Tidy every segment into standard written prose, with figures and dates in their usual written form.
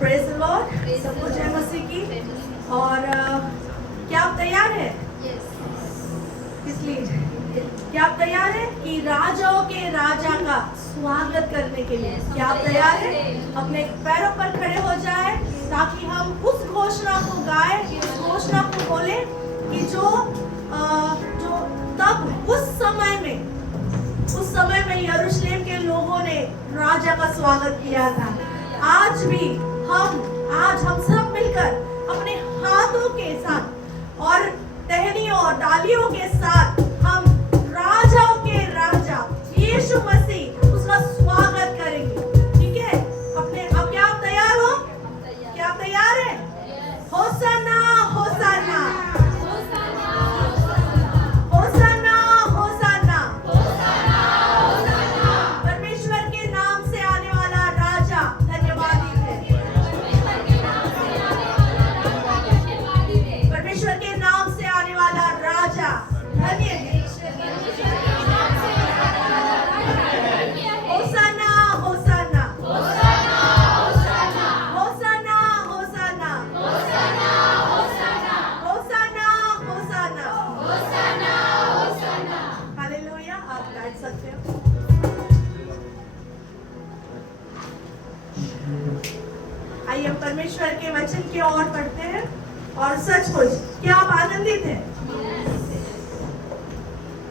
Praise the Lord, सबको जय मसीह की। और क्या आप तैयार हैं? इसलिए क्या आप तैयार हैं कि राजाओं के राजा का स्वागत करने के लिए? क्या आप तैयार हैं? अपने पैरों पर खड़े हो जाए ताकि हम उस घोषणा को गाएं, उस घोषणा को बोले कि जो तब उस समय में यरूशलेम के लोगों ने राजा का स्वागत किया था। आज हम सब मिलकर अपने हाथों के साथ और टहनियों और डालियों के साथ हम राजाओं के राजा यीशु मसीह उसका स्वागत करेंगे। ठीक है? अब क्या आप तैयार हो? क्या आप तैयार हैं? होसाना होसाना होसाना होसाना। परमेश्वर के नाम से आने वाला राजा धन्यवादी है। परमेश्वर के नाम से आने वाला राजा धन्य है। होसाना होसाना होसाना होसाना होसाना होसाना। हालेलुया। आप बैठ सकते हो। आइए हम परमेश्वर के वचन की ओर पढ़ते हैं। और सचमुच क्या आप आनंदित हैं?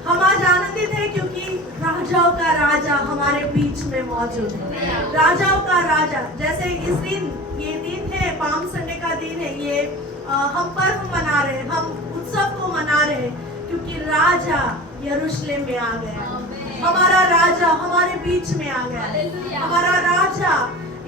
हम आज आनंदित हैं क्योंकि राजाओं का राजा हमारे बीच में मौजूद है। राजाओं का राजा, जैसे इस दिन, ये दिन है, पाम संडे का दिन है, ये हम पर्व मना रहे हैं, हम उत्सव को मना रहे हैं क्योंकि राजा यरूशलेम में आ गया। हमारा राजा हमारे बीच में आ गया। हमारा राजा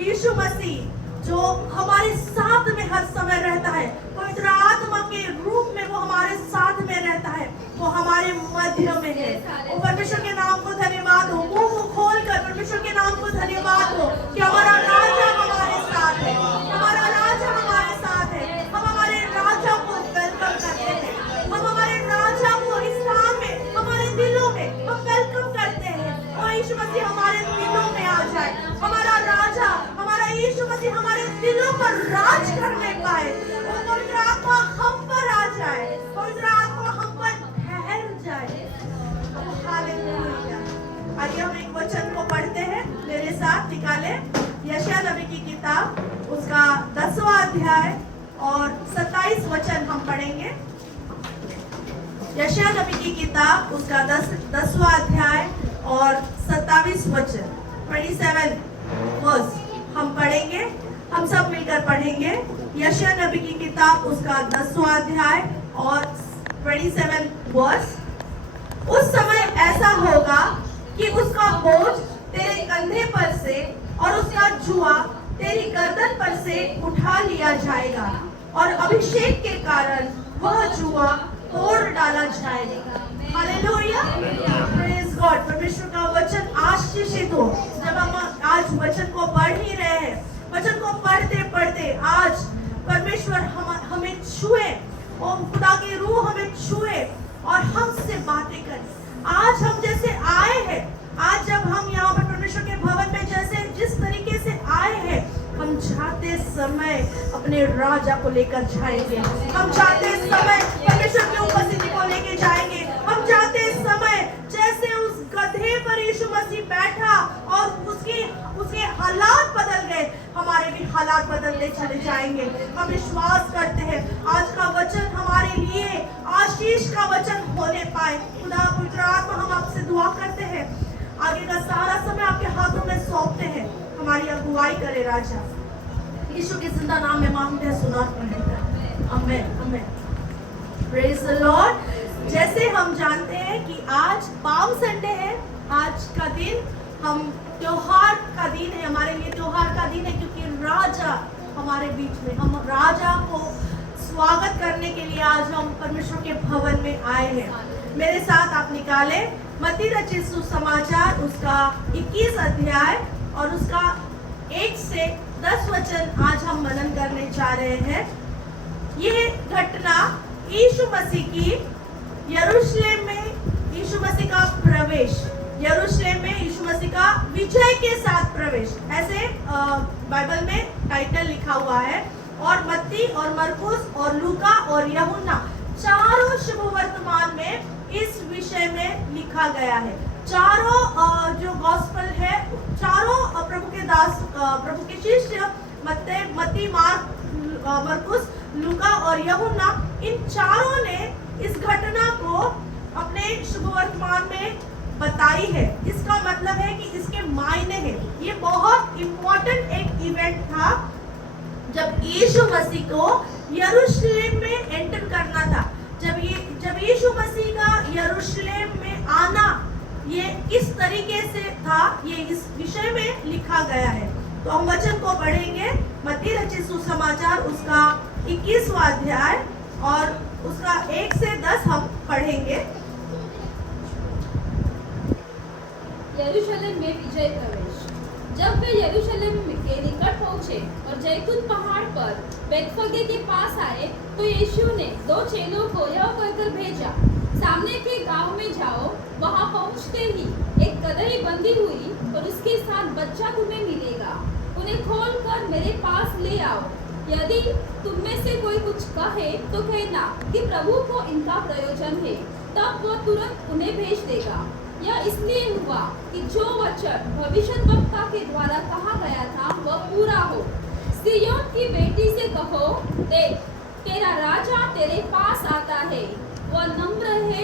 यीशु मसीह जो हमारे साथ में हर समय रहता है, पवित्र आत्मा के रूप में वो हमारे साथ में रहता है, वो हमारे मध्य में है। वो परमेश्वर के नाम को धन्यवाद हो। मुंह को खोलकर परमेश्वर के नाम को धन्यवाद हो कि हमारा राजा हमारे साथ है। हमारा राजा हमारे साथ है। हम हमारे राजा को वेलकम करते हैं। हम हमारे राजा को इस काम में, हमारे दिलों में हम वेलकम करते हैं। और यीशु मसीह हमारे दिलों में आ जाए। हमारा राजा, हमारा यीशु मसीह हमारे दिलों पर राज करने पाए। और पवित्र आत्मा हम पर आ जाए, पवित्र आत्मा हम पर ठहर जाए। हालेलुया। आइए हम एक वचन को पढ़ते हैं, मेरे साथ निकाले। यशायाह नबी की किताब, उसका 10वां अध्याय और 27 वचन हम पढ़ेंगे। यशायाह नबी की किताब, उसका 10वां अध्याय और 27 वचन, 27 वर्स हम पढ़ेंगे। हम सब मिलकर पढ़ेंगे। यशायाह नबी की किताब, उसका 10वां अध्याय और 27 वर्स। उस समय ऐसा होगा कि उसका बोझ तेरे कंधे पर से और उसका जुआ तेरी गर्दन पर से उठा लिया जाएगा और अभिषेक के कारण वह जुआ तोड़ डाला जाएगा। Hallelujah, praise God. परमेश्वर का वचन आशीषित हो। जब हम आज वचन को पढ़ ही रहे हैं, वचन को पढ़ते पढ़ते आज परमेश्वर हमें छुए और खुदा की रूह हमें छुए और हमसे बातें करे। आज हम जैसे आए हैं, आज जब हम यहाँ पर परमेश्वर के भवन में जैसे जिस तरीके से आए हैं, हम जाते समय अपने राजा को लेकर जाएंगे। हम जाते समय परमेश्वर की उपस्थिति को लेकर जाएंगे। हम जाते समय जैसे उस गधे पर यीशु मसीह बैठा और उसके हालात बदल गए, हमारे भी हालात बदलते चले जाएंगे। हम विश्वास करते हैं आज का वचन हमारे लिए आशीष का वचन होने पाए। खुदा पवित्र आत्मा, हम आपसे दुआ करते हैं, आगे का सारा समय आपके हाथों में सौंपते हैं। हमारी अगुवाई करे राजा, यीशु के जिंदा नाम में मांगते हैं, सुना पड़ेगा। आमीन आमीन। Praise the Lord. जैसे हम जानते हैं कि आज पाम संडे है, आज का दिन हम त्योहार का दिन है, हमारे लिए त्योहार का दिन है क्योंकि राजा हमारे बीच में, हम राजा को स्वागत करने के लिए आज हम परमेश्वर के भवन में आए हैं। मेरे साथ आप निकाले मत्ती रचित सुसमाचार, उसका 21 अध्याय और उसका 1 से 10 वचन आज हम मनन करने जा रहे हैं। ये घटना यीशु मसीह की यरूशलेम में, यीशु मसीह का प्रवेश, यरूशलेम में यीशु मसीह का विजय के साथ प्रवेश, ऐसे बाइबल में टाइटल लिखा हुआ है। और मत्ती और मरकुस और लूका और यूहन्ना चारों शुभ वर्तमान में इस विषय में लिखा गया है। चारों जो गॉस्पेल है, चारों प्रभु के दास, प्रभु के शिष्य मत्ती, मार्क, मरकुस, लूका और यूहन्ना, इन चारों ने इस घटना को अपने शुभ वर्तमान में बताई है। इसका मतलब है कि इसके मायने हैं। ये बहुत इंपॉर्टेंट एक इवेंट था जब यीशु मसीह को यरूशलेम में एंटर करना था। जब यीशु मसीह का यरूशलेम में आना ये किस तरीके से था, ये इस विषय में लिखा गया है। तो हम वचन को पढ़ेंगे। मत्ती रचित सुसमाचार उसका 21वां अध्याय और उसका 1 से 10 हम पढ़ेंगे। यरूशलेम में विजय प्रवेश। जब वे यरूशलेम के निकट पहुंचे और जैतून पहाड़ पर बेतफगे के पास आए, तो यीशु ने 2 चेलों को यह कहकर भेजा, सामने के गांव में जाओ। वहां पहुंचते ही एक कदही बंधी हुई और उसके साथ बच्चा तुम्हें मिलेगा। उन्हें खोलकर मेरे पास ले आओ। यदि तुम में से कोई कुछ कहे तो कहना कि प्रभु को इनका प्रयोजन है, तब वो तुरंत उन्हें भेज देगा। यह इसलिए हुआ कि जो वचन भविष्यद्वक्ता के द्वारा कहा गया था वह पूरा हो। सिय्योन की बेटी से कहो, देख तेरा राजा तेरे पास आता है। वह नम्र है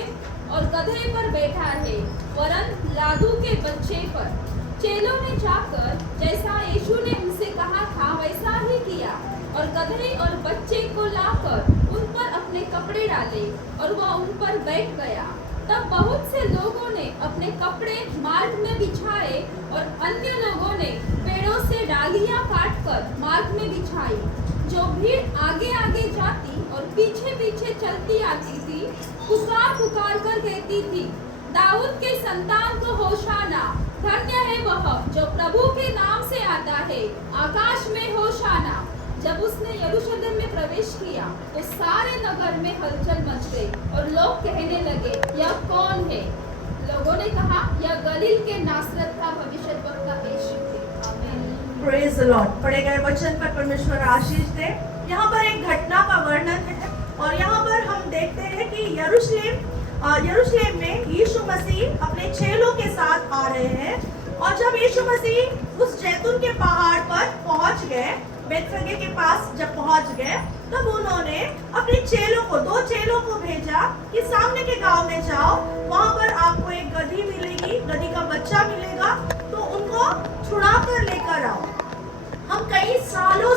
और गधे पर बैठा है, वरन लादू के बच्चे पर। चेलों ने जाकर जैसा यीशु ने उनसे कहा था वैसा ही किया और गधे और बच्चे को लाकर उन पर अपने कपड़े डाले और वह उन पर बैठ गया। तब बहुत से लोगों ने अपने कपड़े मार्ग में बिछाए और अन्य लोगों ने पेड़ों से डालियां काटकर मार्ग में बिछाई। जो भीड़ आगे आगे जाती और पीछे पीछे चलती आती थी, पुकार पुकार कर कहती थी, दाऊद के संतान को होशाना। धन्य है वह जो प्रभु के नाम से आता है, आकाश में होशाना। जब उसने यरूशलेम में प्रवेश किया तो सारे नगर में हलचल मच गई और लोग कहने लगे, यह कौन है? लोगों ने कहा, यह गलील के नासरत का भविष्यद्वक्ता यीशु है। आमीन। Praise the Lord. पढ़े गए वचन पर परमेश्वर आशीष दे। यहाँ पर एक घटना का वर्णन है और यहाँ पर हम देखते हैं कि यरूशलेम में यीशु मसीह अपने चेलों के साथ आ रहे हैं। और जब यीशु मसीह उस जैतून के पहाड़ पर पहुंच गए, बेतफगे के पास जब पहुंच गए, तब उन्होंने अपने चेलों को, 2 चेलों को भेजा कि सामने के गांव में जाओ, वहां पर आपको एक गधी मिलेगी, गधी का बच्चा मिलेगा, तो उनको छुड़ा कर लेकर आओ। हम कई सालों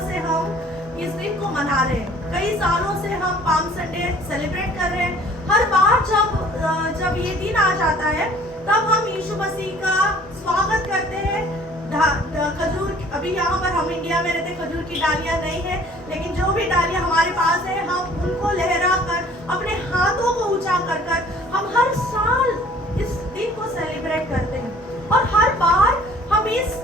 से हम इस दिन को मना रहे हैं। कई सालों से हम पाम संडे सेलिब्रेट कर रहे हैं। हर बार जब ये दिन आ जाता है तब हम यीशु मसीह का स्वागत करते हैं। खजूर, अभी यहाँ पर हम इंडिया में रहते, खजूर की डालियाँ नहीं है, लेकिन जो भी डालियाँ हमारे पास है, हम उनको लहरा कर, अपने हाथों को ऊंचा कर कर हम हर साल इस दिन को सेलिब्रेट करते हैं। और हर बार हम इस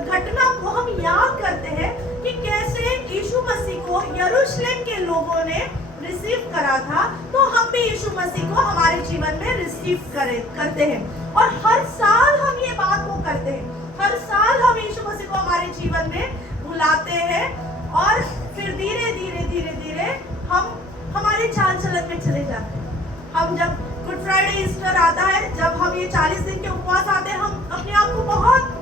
घटना को हम याद करते हैं कि कैसे यीशु मसीह को यरूशलेम के लोगों ने रिसीव करा था, तो हम भी यीशु मसीह को हमारे जीवन में रिसीव करते हैं। और हर साल हम ये बात को करते हैं। हर साल हम यीशु मसीह को हमारे जीवन में बुलाते हैं और फिर धीरे धीरे हम हमारे चाल चलन में चले जाते हैं। हम जब गुड फ्राइडे, ईस्टर आता है, जब हम ये 40 दिन के उपवास आते हैं, हम अपने आप को बहुत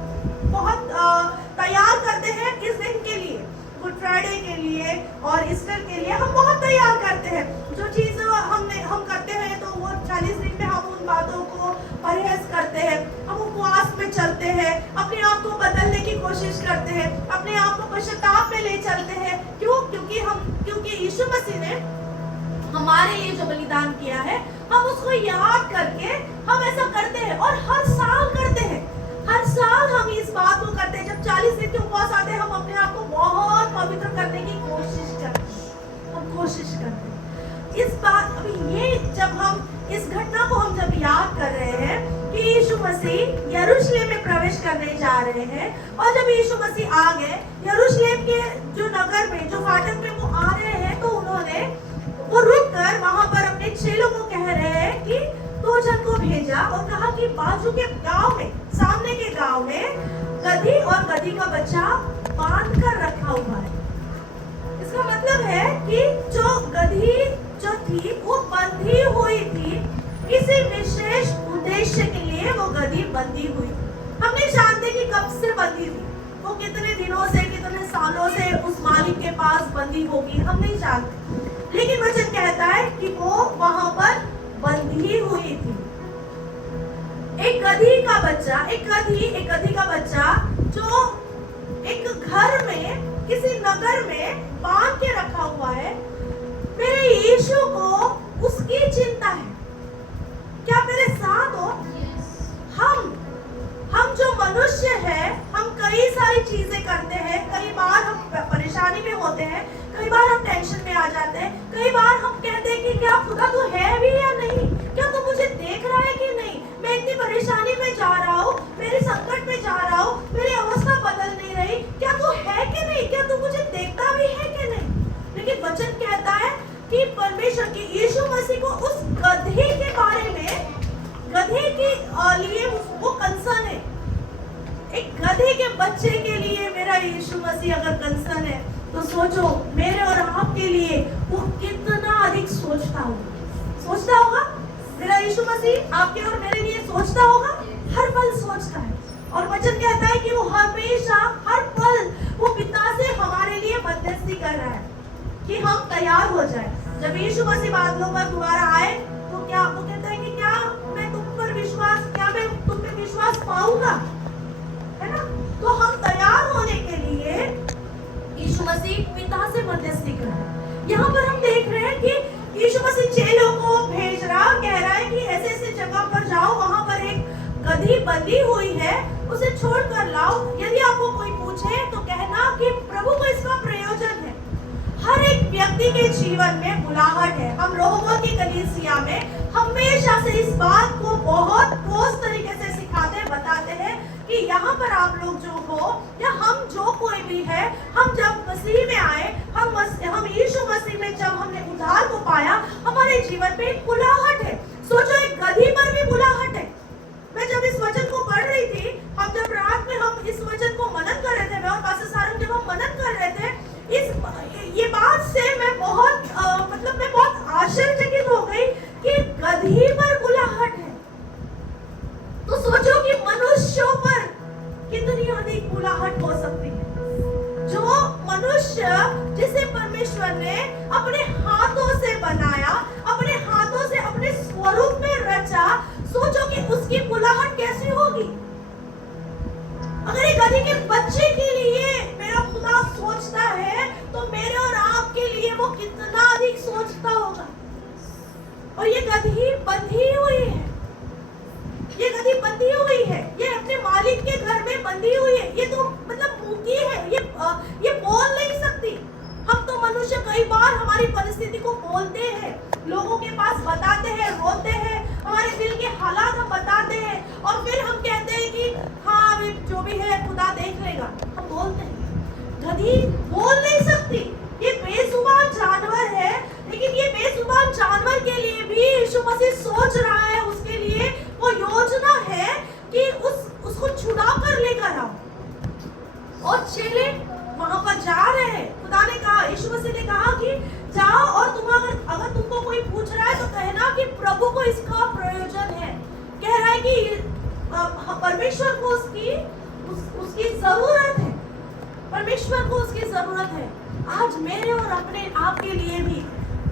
तैयार करते हैं इस दिन के लिए, गुड फ्राइडे के लिए और ईस्टर के लिए हम बहुत तैयार करते हैं। जो चीज़ हम करते हैं तो वो 40 दिन में हम उन बातों को परहेज करते हैं, हम उपवास में चलते हैं, अपने आप को बदलने की कोशिश करते हैं, अपने आप को पश्चाताप में ले चलते हैं। क्यों? क्योंकि यीशु मसीह ने हमारे लिए जो बलिदान किया है, हम उसको याद करके हम ऐसा करते हैं और हर साल करते हैं। हर साल हम इस बात को करते हैं। जब 40 दिन के उपवास आते हैं, हम अपने आप को बहुत पवित्र करने की कोशिश करते हैं। इस बात अभी ये जब हम इस घटना को हम जब याद कर रहे हैं कि यीशु मसीह यरूशलेम में प्रवेश करने जा रहे हैं, और जब यीशु मसीह आ गए यरूशलेम के जो नगर में, जो फाटक में वो आ रहे हैं, तो वो रुक कर वहां पर अपने चेलों को कह रहे हैं कि 2 जन को भेजा और कहा कि बाजू के गांव में, सामने के गांव में गधी और गधी का बच्चा बांध कर रखा हुआ है। इसका मतलब है कि जो गधी जो थी वो बंधी हुई थी, किसी विशेष उद्देश्य के लिए वो गधी बंधी हुई। हम नहीं जानते कि कब से बंधी थी, वो कितने दिनों से कितने सालों से उस मालिक के पास बंधी होगी, हम नहीं जानते। लेकिन वचन कहता है कि वो वहां पर बंधी हुई थी। एक गधी का बच्चा, एक गधी का बच्चा जो एक घर में, किसी नगर में बांध के रखा हुआ है। मेरे यीशु को उसकी चिंता है। क्या मेरे साथ हो? हम जो मनुष्य है, हम कई सारी चीजें करते हैं। कई बार हम परेशानी में होते हैं, कई बार हम टेंशन में आ जाते हैं, कई बार हम कहते हैं कि क्या खुदा तू है भी या नहीं, क्या तू मुझे देख रहा है कि नहीं, मैं इतनी परेशानी में जा रहा हूँ, मेरे संकट में जा रहा हूँ, मेरी अवस्था बदल नहीं रही, क्या तू है कि नहीं, क्या तू मुझे देखता भी है कि नहीं। लेकिन वचन कहता है कि परमेश्वर की यीशु मसीह को उस गधे के बारे में, गधे के लिए वो कंसर्न है। एक गधे के बच्चे के लिए मेरा यीशु मसीह अगर कंसर्न है, तो सोचो मेरे और आपके लिए वो कितना अधिक सोचता होगा। मेरा यीशु मसीह आपके और मेरे लिए सोचता होगा, हर पल सोचता है। और वचन कहता है कि वो हमेशा, हर पल वो पिता से हमारे लिए मध्यस्थी कर रहा है कि हम तैयार हो जाए। जब यीशु मसीह बादलों पर दोबारा आए तो क्या वो कहता है कि क्या मैं तुम पे विश्वास पाऊंगा, है ना। तो हम तैयार होने के लिए यीशु मसीह पिता से मध्यस्थी कर रहा है। यहाँ पर हम देख रहे हैं कि यीशु मसीह चेलों को भेज रहा, कह रहा है कि ऐसे ऐसे जगह पर जाओ, वहां पर एक गधी बंधी हुई है, उसे छोड़ कर लाओ। यदि आपको कोई पूछे तो कहना कि प्रभु को इसका प्रयोजन है। हर एक व्यक्ति के जीवन में बुलाहट है। हम रोमों की कलीसिया में हमेशा से इस बात को बहुत ठोस तरीके से सिखाते, बताते हैं कि यहाँ पर आप लोग जो हो या हम जो कोई भी है, हम जब मसीह में आए, हम यीशु मसीह में जब हमने उद्धार को पाया, हमारे जीवन में एक बुलाहट है। सोचो एक गधी पर भी बुलाहट है। मैं जब इस वचन को पढ़ रही थी, हम जब रात में हम इस वचन को मनन कर रहे थे, मैं और पास्टर सारंग जब हम मनन कर रहे थे, ये बात से मैं बहुत आश्चर्यचकित हो गई कि गधी पर बुलाहट है। तो सोचो कि मनुष्यों पर कितनी अधिक बुलाहट हो सकती है। जो मनुष्य जिसे परमेश्वर ने अपने हाथों से बनाया, अपने हाथों से अपने स्वरूप में रचा, सोचो कि उसकी बुलाहट कैसी होगी। अगर एक गधी के बच्चे के लिए मेरा खुदा सोचता है, तो मेरे और आपके लिए वो कितना अधिक सोचता होगा। और ये गधी बंधी हुई है, ये गधी बंधी हुई है, ये अपने मालिक के घर में बंधी हुई है। ये तो मतलब मूकी है, ये बोल नहीं सकती। हम तो मनुष्य कई बार हमारी परिस्थिति को बोलते हैं, लोगों के पास बताते हैं, रोते हैं, हमारे दिल के हालात हम बताते हैं, और फिर हम कहते हैं कि हाँ अभी जो भी है खुदा देख लेगा। हम बोलते हैं। गधी बोल नहीं सकती, ये बेजुबान जानवर है, लेकिन ये बेजुबान जानवर के लिए भी यीशु मसीह सोच रहा है। उसके लिए वो योजना है कि उसको छुड़ा कर लेकर आओ। और चेले वहां पर जा रहे हैं। खुदा ने कहा, यीशु मसीह ने कहा कि जाओ, और तुम अगर तुमको कोई पूछ रहा है तो कहना कि प्रभु को इसका प्रयोजन है। कह रहा है कि परमेश्वर को उसकी जरूरत है, परमेश्वर को उसकी जरूरत है। आज मेरे और अपने आपके लिए भी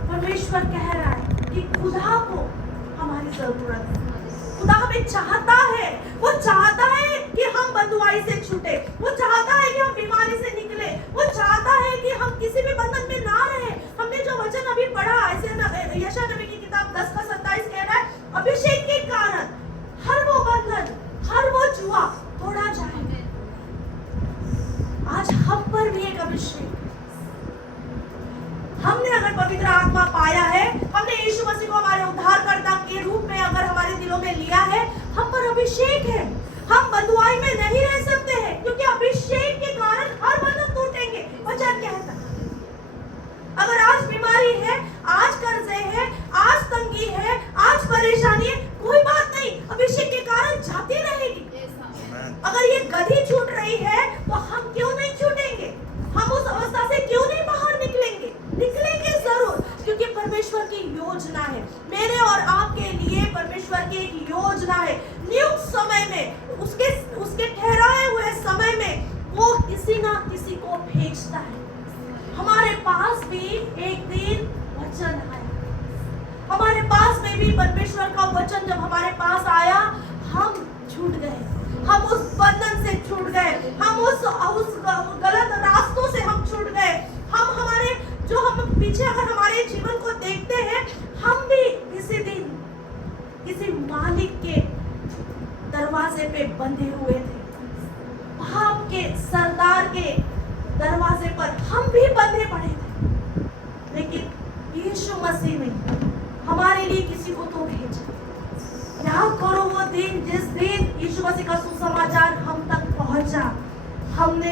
परमेश्वर कह रहा है कि खुदा को हमारी जरूरत है। खुदा हमें चाहता है, वो चाहता है कि हम बंधुआई से छूटे, वो चाहता है कि हम बीमारी से निकले, वो चाहता है कि हम किसी भी बंधन में ना रहे। हमने जो वचन अभी पढ़ा, ऐसे यशायाह नबी की किताब 10:27 कह रहा है, अभिषेक के कारण हर वो बंधन, हर वो जुआ तोड़ा जाएगा। आज हम पर भी एक अभिषेक, हमने अगर पवित्र आत्मा पाया है, हमने यीशु मसीह को हमारे उद्धारकर्ता के रूप में अगर हमारे दिलों में लिया है, हम पर अभिषेक है। हम बंधुआई में नहीं रह सकते हैं, क्योंकि अभिषेक के कारण हर बंधन टूटेंगे। वचन कहता है अगर आज बीमारी है, आज कर्जे है, आज तंगी है, आज परेशानी है, कोई बात नहीं, अभिषेक के कारण जाती रहेगी। अगर ये गधी छूट रही वचन जब हमारे पास आया, हम छूट गए, हम उस बंधन से छूट गए, हम उस गलत रास्तों से हम छूट गए। हम हमारे जो हम पीछे अगर हमारे जीवन को देखते हैं, हम भी किसी दिन किसी मालिक के दरवाजे पे बंधे हुए थे, पाप के सरदार के दरवाजे पर हम भी बंधे पड़े थे। लेकिन यीशु मसीह ने हमारे लिए किसी को तो भेजा। याद करो वो दिन जिस दिन यीशु मसीह का सुसमाचार हम तक पहुंचा, हम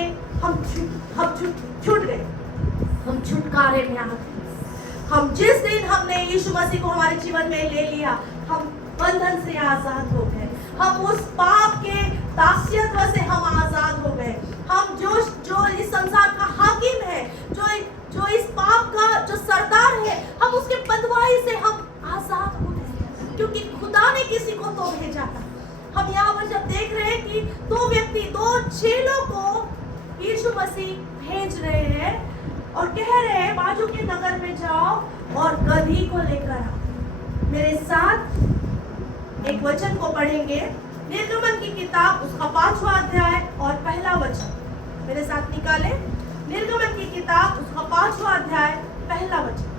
छूट गए, हम छुटकारे में आ गए। हम जिस दिन हमने यीशु मसीह को हमारे जीवन में ले लिया, हम बंधन से आजाद हो गए, हम उस पाप के दास्यत्व से हम आजाद हो गए। हम जो इस संसार का हाकिम है, जो इस पाप का जो सरदार है, हम उसके बंधुआई से हम आजाद हो गए, क्योंकि खुदा ने किसी को तो भेजा था। हम यहाँ पर जब देख रहे हैं कि दो चेलों को यीशु मसीह भेज रहे हैं और कह रहे हैं बाजू के नगर में जाओ और गधी को लेकर आओ। मेरे साथ एक वचन को पढ़ेंगे, निर्गमन की किताब उसका 5वां अध्याय और पहला वचन। मेरे साथ निकाले, निर्गमन की किताब उसका 5वां अध्याय पहला वचन।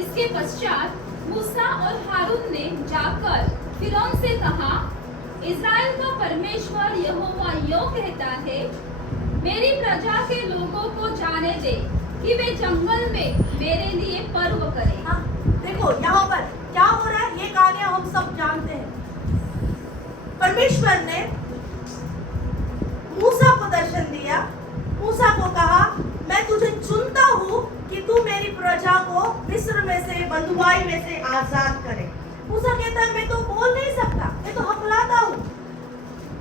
इसके पश्चात मूसा और हारून ने जाकर फिरौन से कहा, इस्राएल का परमेश्वर यहोवा यो कहता है, मेरी प्रजा के लोगों को जाने दे कि वे जंगल में मेरे लिए पर्व करें। हाँ, देखो यहाँ पर क्या हो रहा है, ये कहानियां हम सब जानते हैं। परमेश्वर ने मूसा को दर्शन दिया, मूसा को कहा, मैं तुझे चुनता हूँ कि तू मेरी प्रजा को मिस्र में से, बंधुआई में से आजाद करे। मूसा कहता है, मैं तो बोल नहीं सकता, मैं तो हकलाता हूँ।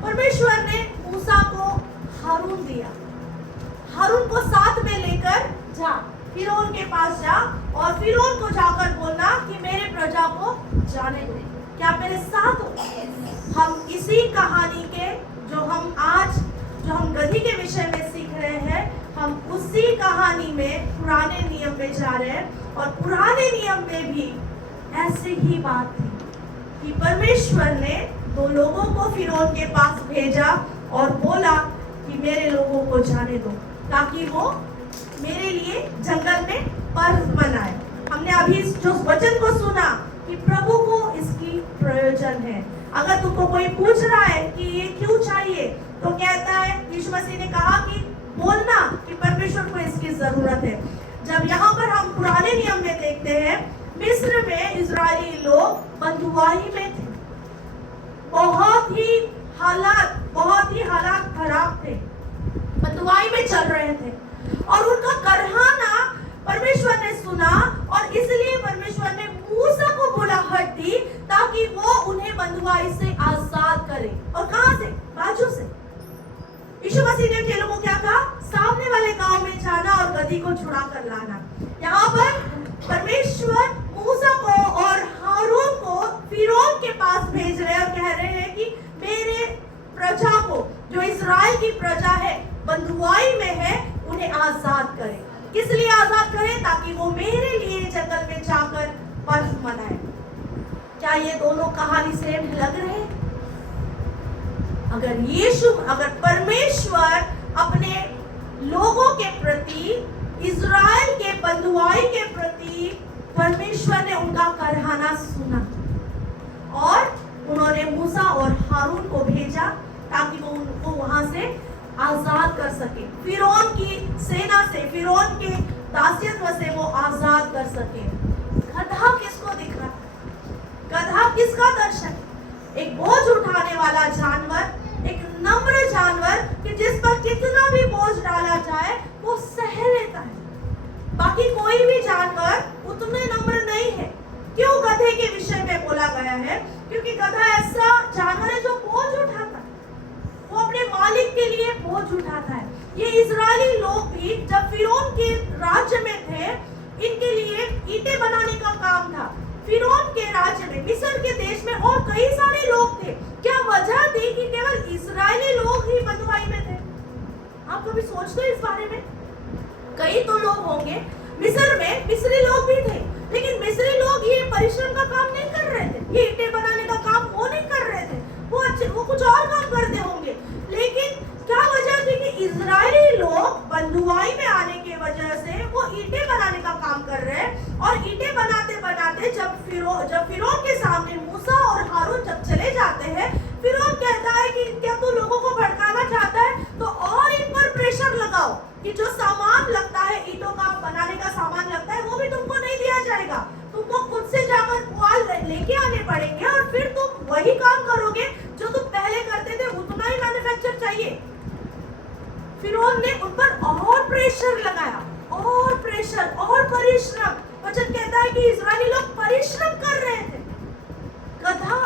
परमेश्वर ने मूसा को हारून दिया, हारून को साथ में लेकर जा, फिरौन के पास जा और फिरौन को जाकर बोलना कि मेरे प्रजा को जाने दो। क्या मेरे साथ हो? हम इसी कहानी के जो हम गधी के विषय में सीख रहे हैं, हम उसी कहानी में पुराने नियम में जा रहे हैं। और पुराने नियम में भी ऐसी ही बात थी कि परमेश्वर ने 2 लोगों को फिरौन के पास भेजा और बोला कि मेरे लोगों को जाने दो, ताकि वो मेरे लिए जंगल में पर्व मनाए। हमने अभी जो वचन को सुना कि प्रभु को इसकी प्रयोजन है। अगर तुमको कोई पूछ रहा है कि ये क्यों चाहिए, तो कहता है, यीशु मसीह ने कहा कि बोलना कि परमेश्वर को इसकी जरूरत है। जब यहाँ पर हम पुराने नियम में देखते हैं, मिस्र में इजरायली लोग बंधुआई में थे, बहुत ही हालात खराब थे, बंधुआई में चल रहे थे और उनका करहाना परमेश्वर ने सुना और इसलिए परमेश्वर ने मूसा को बुलाहट दी ताकि वो उन्हें बंधुआई से आजाद करे। और कहां से? बाजू से। यीशु मसीह ने चेलों को क्या कहा? सामने वाले गांव में जाना और गधी को छुड़ा कर लाना। यहाँ पर परमेश्वर मूसा को और हारून को फिरौन के पास भेज रहे और कह रहे हैं कि मेरे प्रजा को, जो इस्राएल की प्रजा है, बंधुआई में है, उन्हें आजाद करें। किस लिए आजाद करें? ताकि वो मेरे लिए जंगल में जाकर पर्व मनाए। क्या ये दोनों कहानी सेम लग रहे हैं? अगर परमेश्वर अपने लोगों के प्रति, इजराइल के बंधुआई के प्रति, परमेश्वर ने उनका करहाना सुना और उन्होंने मूसा और हारून को भेजा ताकि वो उनको वहां से आजाद कर सके, फिरौन की सेना से, फिरौन के दास्यत्व से वो आजाद कर सके। गधा किसको दिख रहा? गधा किसका दर्शन? एक बोझ उठाने वाला जानवर, एक नम्र जानवर कि जिस पर कितना भी बोझ डाला जाए वो सह लेता है। बाकी कोई भी जानवर उतने नम्र नहीं है। क्यों गधे के विषय में बोला गया है? क्योंकि गधा ऐसा जानवर है जो बोझ उठाता है, वो अपने मालिक के लिए बोझ उठाता है। ये इजरायली लोग भी जब फिरौन के राज्य में थे, इनके लिए ईंटें बनाने का काम था। फिरौन के राज्य में, मिस्र के देश में और कई सारे लोग थे। क्या वजह थी कि केवल इजरायली लोग ही बंधुआई में थे? आप कभी सोचते हैं इस बारे में? कई तो लोग होंगे, मिस्र में मिस्री लोग भी थे, लेकिन मिस्री लोग ये परिश्रम का काम नहीं कर रहे थे, ये ईंटें बनाने का काम वो नहीं कर रहे थे, वो कुछ और काम करते होंगे। लेकिन क्या वजह थी कि इजरायली लोग बंधुआई में आने की वजह से वो ईंटें बनाने का काम कर रहे हैं, और ईंटें बनाते बनाते जब फिरौन के सामने मूसा और हारून जब चले जाते हैं, फिरौन कहता है कि क्या तू लोगों को भड़काना चाहता है तो और इन पर प्रेशर लगाओ कि जो सामान लगता है, ईंटों का बनाने का सामान लगता है, वो भी तुमको नहीं दिया जाएगा, तुमको खुद से जाकर पुआल लेके आने पड़ेंगे, और फिर तुम वही काम करोगे जो तुम पहले करते थे, उतना ही मैन्युफैक्चर चाहिए। फिरौन ने उन पर और प्रेशर लगाया, और प्रेशर और परिश्रम। वचन कहता है कि इजरायली लोग परिश्रम कर रहे थे। गधा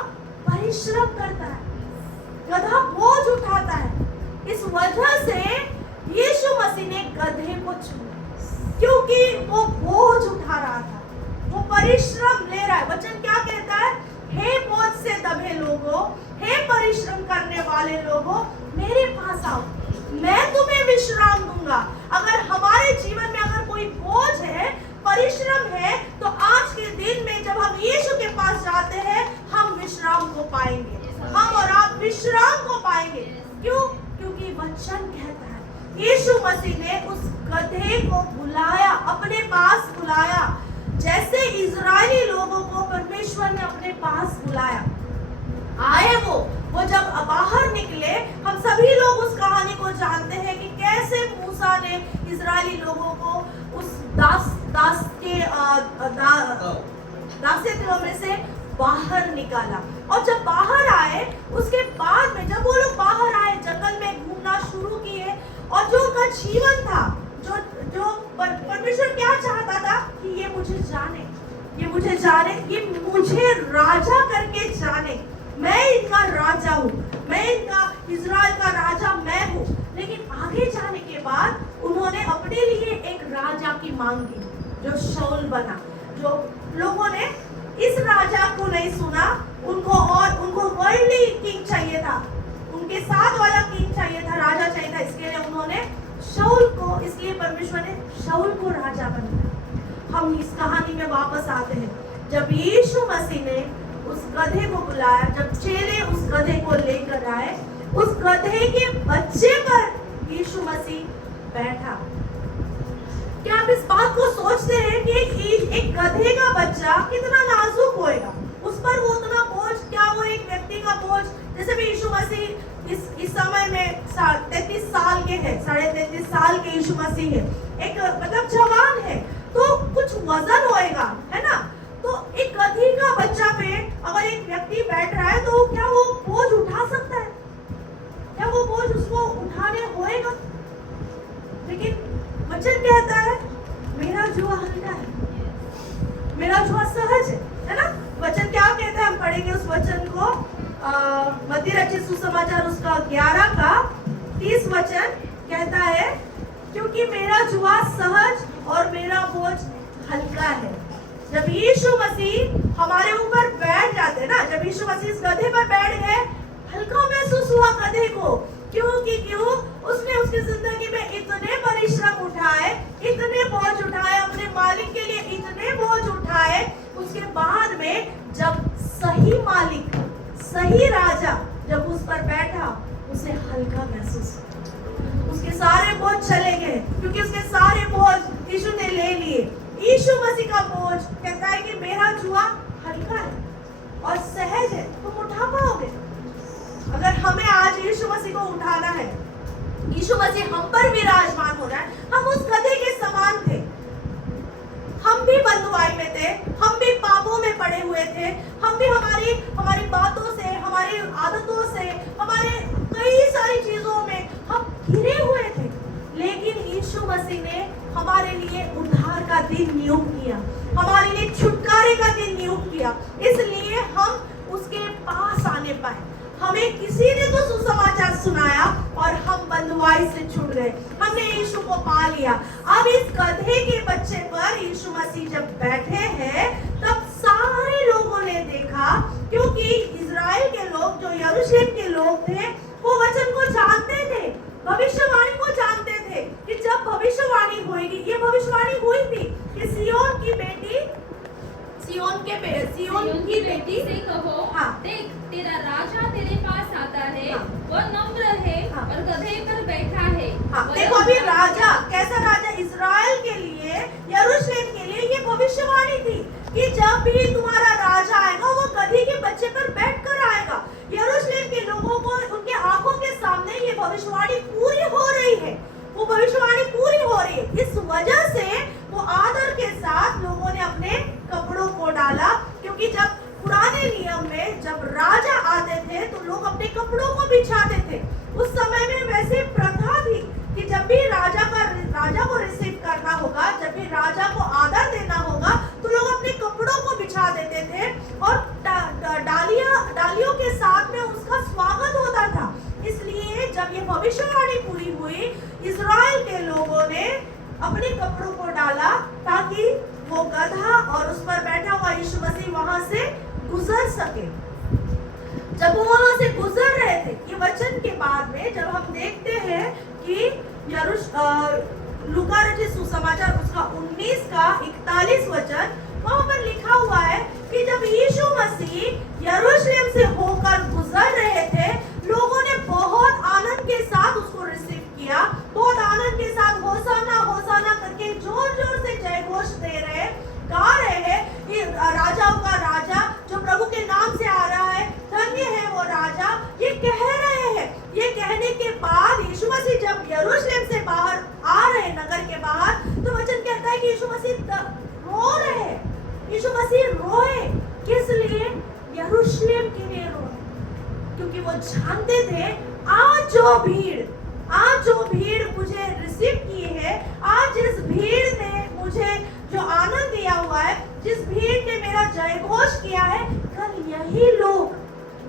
परिश्रम करता है, गधा बोझ उठाता है। इस वजह से यीशु मसीह ने गधे को चुना, क्योंकि वो बोझ उठा रहा था, वो परिश्रम ले रहा है। वचन क्या कहता है? हे बोझ से दबे लोगों, हे परिश्रम करने वाले लोगों, मेरे पास आओ, मैं तुम्हें विश्राम दूंगा। अगर हमारे जीवन में अगर कोई बोझ है, परिश्रम है, तो आज के दिन में जब हम यीशु के पास जाते हैं, हम विश्राम को पाएंगे, हम और आप विश्राम को पाएंगे। क्यों? क्योंकि वचन कहता है यीशु मसीह ने उस गधे को बुलाया, अपने पास बुलाया, जैसे इजरायली लोगों को परमेश्वर ने अपने पास बुलाया। आए वो जब बाहर निकले, हम सभी लोग उस कहानी को जानते हैं कि कैसे मूसा ने इजरायली लोगों को उस दास्यगृह में से बाहर निकाला। और जब बाहर आए, उसके बाद में जब वो लोग बाहर आए, जंगल में घूमना शुरू किए, और जो उनका जीवन था, जो परमेश्वर क्या चाहता था कि ये मुझे जाने, ये मुझे जाने, ये मुझे राजा करके जाने, मैं इनका राजा हूँ, मैं इनका इजराइल का राजा मैं हूँ। लेकिन आगे जाने के बाद उन्होंने अपने लिए एक राजा की मांग की, जो शाऊल बना। जो लोगों ने इस राजा को नहीं सुना, उनको वर्ल्डली किंग चाहिए था, उनके साथ वाला किंग चाहिए था, राजा चाहिए था। इसके लिए उन्होंने शाऊल को, इसलिए परमेश्वर ने शाऊल को राजा बनाया। हम इस कहानी में वापस आते हैं, जब यीशु मसीह ने उस गधे को बुलाया, जब चेले उस गधे को लेकर आए, उस गधे के बच्चे पर यीशु मसीह बैठा। क्या आप इस बात को सोचते हैं कि एक गधे का बच्चा कितना नाजुक होएगा, उस पर वो उतना बोझ, क्या वो एक व्यक्ति का बोझ, जैसे भी यीशु मसीह इस समय में 33 साल के हैं, 33.5 साल के यीशु मसीह है, एक मतलब जवान है, तो कुछ वजन होएगा, है ना? तो एक गधी का बच्चा पे अगर एक व्यक्ति बैठ रहा है, तो क्या वो बोझ उठा सकता है? क्या वो बोझ उसको उठाने होएगा? लेकिन वचन कहता है मेरा जुआ हल्का है, मेरा जुआ सहज है ना? वचन क्या कहता है? हम पढ़ेंगे उस वचन को, मत्ती रचित सुसमाचार उसका 11 का 30 वचन कहता है, क्योंकि मेरा जुआ सहज और मेरा बोझ हल्का है। जब यीशु मसीह हमारे ऊपर बैठ जाते ना, जब यीशु मसीह इस गधे पर बैठ गए, हल्का महसूस हुआ गधे को। क्यों? उसने उसकी जिंदगी में इतने परिश्रम उठाए, इतने बोझ उठाए, अपने मालिक के लिए इतने बोझ उठाए, उसके बाद में जब सही मालिक, सही राजा जब उस पर बैठा, उसे हल्का महसूस हुआ, उसके सारे बोझ चले गए, क्योंकि उसके सारे बोझ यीशु ने ले लिए। यीशु मसीह का बोझ कहता है कि मेरा जुआ हल्का है और सहज है, तुम उठा पाओगे। अगर हमें आज यीशु मसीह को उठाना है, यीशु मसीह हम पर विराजमान हो रहा है, हम उस गधे के समान थे, हम भी बंधुआई में थे, हम भी पापों में पड़े हुए थे, हम भी हमारी बातों से, हमारी आदतों से, हमारे कई सारी चीजों में हम घिरे हुए थे। लेकिन यीशु मसीह ने हमारे लिए उद्धार का दिन नियुक्त किया, हमारे लिए छुटकारे का दिन नियुक्त किया, इसलिए हम उसके पास आने पाए। हमें किसी ने तो सुसमाचार सुनाया और हम बंधुआई से छूट गए, हमने यीशु को पा लिया। अब इस गधे के बच्चे पर यीशु मसीह जब बैठे हैं, तब सारे लोगों ने देखा, क्योंकि इजराइल के लोग, जो यरूशलेम के लोग थे, वो वचन को जानते थे, भविष्यवाणी को जानते सियोन की बेटी से कहो, हाँ। देख तेरा राजा तेरे पास आता है, हाँ। वह नम्र है हाँ। और गधे पर बैठा है। हाँ, वह देखो अभी लंबा- राजा कैसा राजा, इज़राइल के लिए, यरूशलेम के लिए ये भविष्यवाणी थी कि जब भी तुम्हारा राजा आएगा वो गधी के बच्चे पर बैठकर आएगा। यरूशलेम के लोगों को उनके आंखों के सामने ये भविष्यवाणी पूरी हो रही है, वो भविष्यवाणी पूरी हो रही है। इस वजह से वो आदर के साथ लोगों ने अपने कपड़ों को डाला, क्योंकि जब पुराने नियम में जब राजा आते थे तो लोग अपने कपड़ों को बिछाते थे। उस समय में वैसे प्रथा थी कि जब भी राजा को रिसीव करना होगा, जब भी राजा को आदर देना होगा, तो लोग अपने कपड़ों को बिछा देते थे और डालियों के साथ में उसका स्वागत होता था। इसलिए जब ये भविष्यवाणी पूरी हुई, इज़राइल के लोगों ने अपने कपड़ों को डाला ताकि वो गधा और उस पर बैठा हुआ यीशु मसीह वहां से गुजर सके। जब वो वहां से गुजर रहे थे, ये वचन के बाद में जब हम देखते हैं कि लूका रचित सुसमाचार उसका 19 का 41 वचन, वहां पर लिखा हुआ है कि जब यीशु मसीह यरूशलेम से होकर गुजर रहे थे, लोगों ने बहुत आनंद के साथ उसको रिसीव किया, बहुत आनंद के साथ होसाना होसाना करके जोर जोर से जय घोष दे रहे, गा रहे हैं कि राजाओं का राजा जो प्रभु के नाम से आ रहा है, धन्य है वो राजा, ये कह रहे हैं। ये कहने के बाद यीशु मसीह जब यरूशलेम से बाहर आ रहे, नगर के बाहर, तो वचन कहता है कि यीशु मसीह रो रहे हैं। यीशु मसीह रोए, किस लिए? यरूशलेम के लिए रोए, क्योंकि वो जानते थे आज जो भीड़ मुझे रिसीव की है, आज जिस भीड़ ने मुझे जो आनंद दिया हुआ है, जिस भीड़ ने मेरा जय घोष किया है, कल यही लोग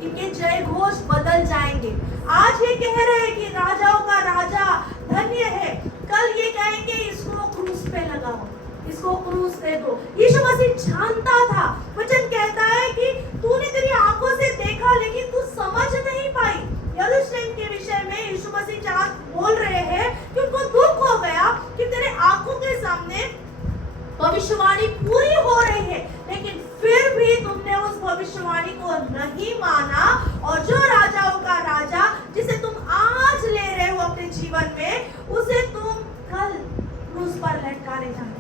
इनके जय घोष बदल जाएंगे। आज ये कह रहे हैं कि राजाओं का राजा धन्य है, कल ये कहेंगे इसको क्रूस पे लगाओ, इसको क्रूस दे दो। यीशु मसीह जानता था, वचन कहता है कि तूने तेरी आंखों से देखा लेकिन तू समझ नहीं पाई। यरूशलेम के विषय में यीशु मसीह जहाँ बोल रहे हैं कि उनको दुख हो गया कि तेरे आंखों के सामने भविष्यवाणी पूरी हो रही है, लेकिन फिर भी तुमने उस भविष्यवाणी को नहीं माना, और जो राजाओं का राजा जिसे तुम आज ले रहे हो अपने जीवन में, उसे तुम कल क्रूस पर लटकाने जाते हो।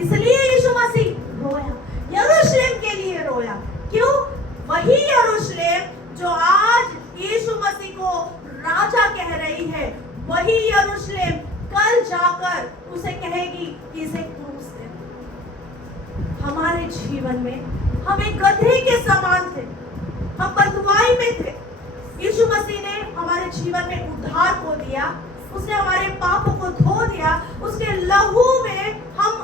इसलिए यीशु मसीह रोया, यरूशलेम के लिए रोया। क्यों? वही यरूशलेम जो आज यीशु मसीह को राजा कह रही है, वही यरूशलेम कल जाकर उसे कहेगी कि इसे क्रूस दे। हमारे जीवन में हम एक गधे के समान थे, हम बंधुआई में थे। यीशु मसीह ने हमारे जीवन में उद्धार को दिया, उसने हमारे पापों को धो दिया, उसके लहू में हम